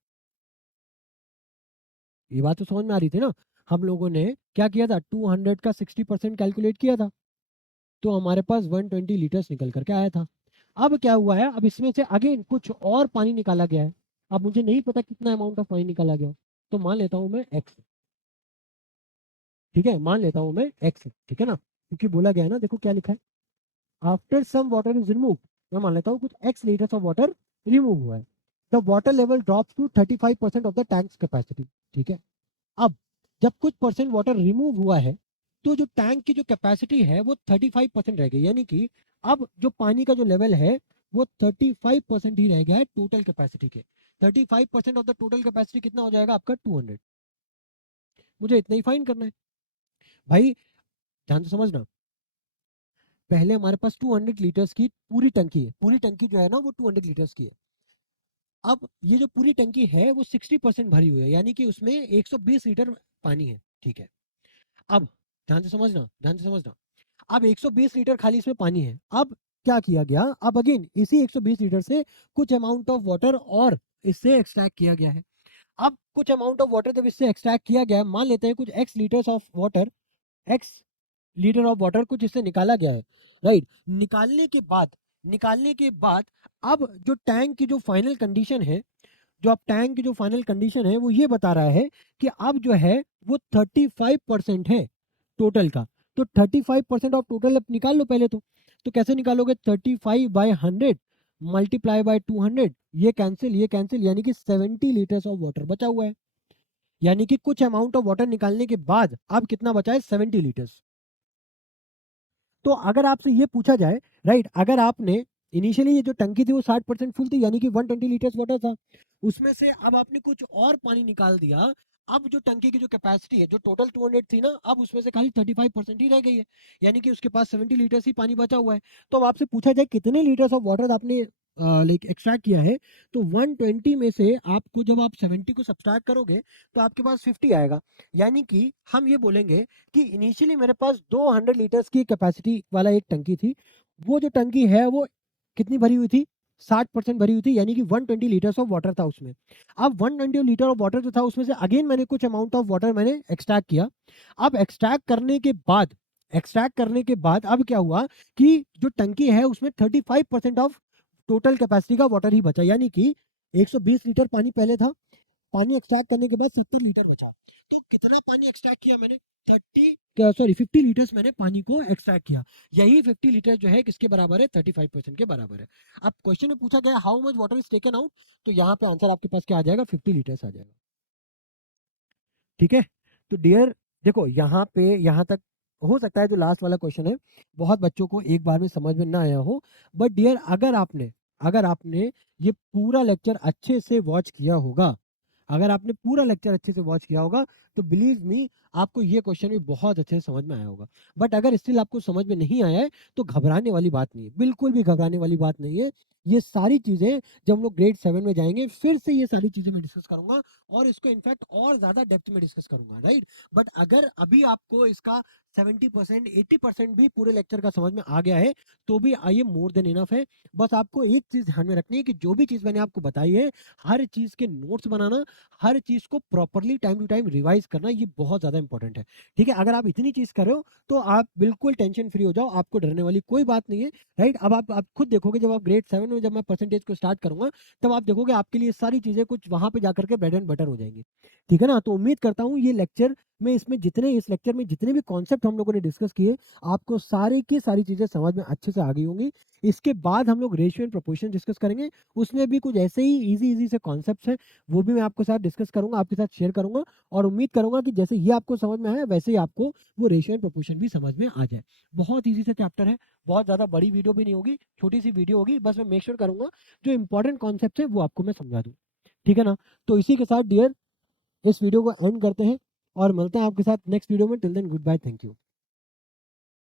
ये बात तो समझ में आ रही थी ना. हम लोगों ने क्या किया था, 200 का 60% कैलकुलेट किया था, तो हमारे पास 120 लीटर्स निकल करके आया था. अब क्या हुआ है, अब इसमें से अगेन कुछ और पानी निकाला गया है. अब मुझे नहीं पता कितना अमाउंट ऑफ पानी निकाला गया, तो मान लेता हूं मैं एक्स. ठीक है, मान लेता हूं मैं एक्स. ठीक है ना, क्योंकि बोला गया है ना, देखो क्या लिखा है, after some water is remove. मैं मान लेता हूँ कुछ x litres of water remove हुआ है. The water level drops to 35% of the tank's capacity. ठीक है, अब जब कुछ परसेंट वाटर रिमूव हुआ है, तो जो टैंक की जो कैपेसिटी है वो 35% रह गई, यानी कि अब जो पानी का जो लेवल है वो 35% ही रह गया है टोटल कैपेसिटी के. 35% ऑफ द टोटल कैपेसिटी कितना हो जाएगा आपका? 200. मुझे इतना ही फाइन करना है भाई. ध्यान से समझना, पहले हमारे पास 200 लीटर्स की पूरी टंकी है. पूरी टंकी जो है ना वो 200 लीटर्स की है. अब ये जो पूरी टंकी है वो 60% भरी हुई है, यानी कि उसमें 120 लीटर पानी है. ठीक है, अब ध्यान से समझना, ध्यान से समझना. अब 120 लीटर खाली इसमें पानी है. अब क्या किया गया, अब अगेन इसी 120 लीटर से कुछ अमाउंट ऑफ वाटर और इससे एक्सट्रैक्ट किया गया है. अब कुछ अमाउंट ऑफ वाटर जब इससे एक्सट्रैक्ट किया गया है, मान लेते हैं कुछ x litres of water, x litre of water कुछ इससे निकाला गया है. राइट, निकालने के बाद अब जो टैंक की जो फाइनल कंडीशन है, जो अब टैंक की जो फाइनल कंडीशन है वो ये बता रहा है कि अब जो है वो 35% है टोटल का. तो 35% ऑफ टोटल अब निकाल लो पहले तो कैसे निकालोगे? 35/100 मल्टीप्लाई बाय 200, ये कैंसिल, यानी कि 70 लीटर्स ऑफ वाटर बचा हुआ है. यानी कि कुछ अमाउंट ऑफ वाटर निकालने के बाद अब कितना बचा है? 70 लीटर्स. तो अगर आपसे ये पूछा जाए, राइट, अगर आपने इनिशियली ये जो टंकी थी वो 60% फुल थी, यानी कि 120 लीटर्स वाटर था, उसमें से अब आपने कुछ और पानी निकाल दिया. अब जो टंकी की जो कैपेसिटी है, जो टोटल 200 थी ना, अब उसमें से खाली 35% ही रह गई है, यानी कि उसके पास 70 लीटर्स ही पानी बचा हुआ है. तो अब आपसे पूछा जाए कितने लीटर्स ऑफ वाटर आपने लाइक एक्सट्रैक्ट किया है, तो 120 में से आपको जब आप 70 को सब्सट्रैक्ट करोगे तो आपके पास 50 आएगा. यानी कि हम ये बोलेंगे कि इनिशियली मेरे पास 200 लीटर्स की कैपेसिटी वाला एक टंकी थी. वो जो टंकी है वो कितनी भरी हुई थी? 60% भरी हुई थी, यानी कि 120 लीटर्स ऑफ वाटर था उसमें. अब 120 लीटर ऑफ वाटर जो था उसमें से अगेन मैंने कुछ अमाउंट ऑफ वाटर मैंने एक्सट्रैक्ट किया. अब एक्सट्रैक्ट करने के बाद अब क्या हुआ कि जो टंकी है उसमें 35% ऑफ टोटल कैपेसिटी का वाटर ही बचा, यानी कि 120 लीटर पानी पहले था, पानी एक्सट्रैक्ट करने के बाद 70 लीटर बचा. तो कितना पानी एक्सट्रैक्ट किया मैंने? 50 लीटर्स मैंने पानी को एक्सट्रैक्ट किया. यही 50 लीटर जो है किसके बराबर है? 35% के बराबर है. अब क्वेश्चन में पूछा गया how much water is taken out, तो यहाँ पे आंसर आपके पास क्या आ जाएगा? 50 लीटर्स आ जाएगा. ठीक है, तो डियर देखो यहाँ पे यहाँ तक हो सकता है जो लास्ट वाला क्वेश्चन है बहुत बच्चों को एक बार में समझ में ना आया हो, बट डियर अगर आपने ये पूरा लेक्चर अच्छे से वॉच किया होगा, अगर आपने पूरा लेक्चर अच्छे से वॉच किया होगा, तो बिलीव मी आपको ये क्वेश्चन भी बहुत अच्छे से समझ में आया होगा. बट अगर स्टिल आपको समझ में नहीं आया है तो घबराने वाली बात नहीं है, बिल्कुल भी घबराने वाली बात नहीं है. ये सारी चीजें जब हम लोग ग्रेड 7 में जाएंगे फिर से ये सारी चीजें मैं डिस्कस करूंगा, और इसको इनफैक्ट और ज्यादा डेप्थ में डिस्कस करूंगा. राइट, बट अगर अभी आपको इसका 70% 80% भी पूरे लेक्चर का समझ में आ गया है तो भी आइए मोर देन इनफ है. बस आपको एक चीज ध्यान में रखनी है कि जो भी चीज मैंने आपको बताई है, हर चीज के नोट्स बनाना, हर चीज को properly time to time revise करना, ये बहुत ज्यादा इंपॉर्टेंट है। ठीक है, अगर आप इतनी चीज कर रहे हो तो आप बिल्कुल टेंशन फ्री हो जाओ, आपको डरने वाली कोई बात नहीं है। राइट, अब आप खुद देखोगे जब आप ग्रेड 7 में जब मैं परसेंटेज को स्टार्ट करूंगा तब आप देखोगे आपके लिए सारी चीजें कुछ वहां पे जाकर के ब्रेड एंड बटर हो जाएंगी। ठीक है ना, तो उम्मीद करता हूँ ये लेक्चर में इस लेक्चर में जितने भी कॉन्सेप्ट हम लोगों ने डिस्कस किए आपको सारी की सारी चीजें समझ में अच्छे से आ गई होंगी। इसके बाद हम लोग रेशियो एंड प्रोपोर्शन डिस्कस करेंगे, उसमें भी कुछ ऐसे ही इजी इजी से कॉन्सेप्ट्स हैं, वो भी मैं आपके साथ डिस्कस करूंगा, आपके साथ शेयर करूंगा। और उम्मीद करूंगा कि जैसे ये आपको समझ में आया वैसे ही आपको वो रेशियो एंड प्रोपोर्शन भी समझ में आ जाए। बहुत ईजी से चैप्टर है, बहुत ज्यादा बड़ी वीडियो भी नहीं होगी, छोटी सी वीडियो होगी, बस मैं मेक श्योर करूंगा जो इंपॉर्टेंट कॉन्सेप्ट है वो आपको मैं समझा दूं। ठीक है ना, तो इसी के साथ डियर इस वीडियो को एंड करते हैं और मिलते हैं आपके साथ नेक्स्ट वीडियो में। Till then good bye, thank you.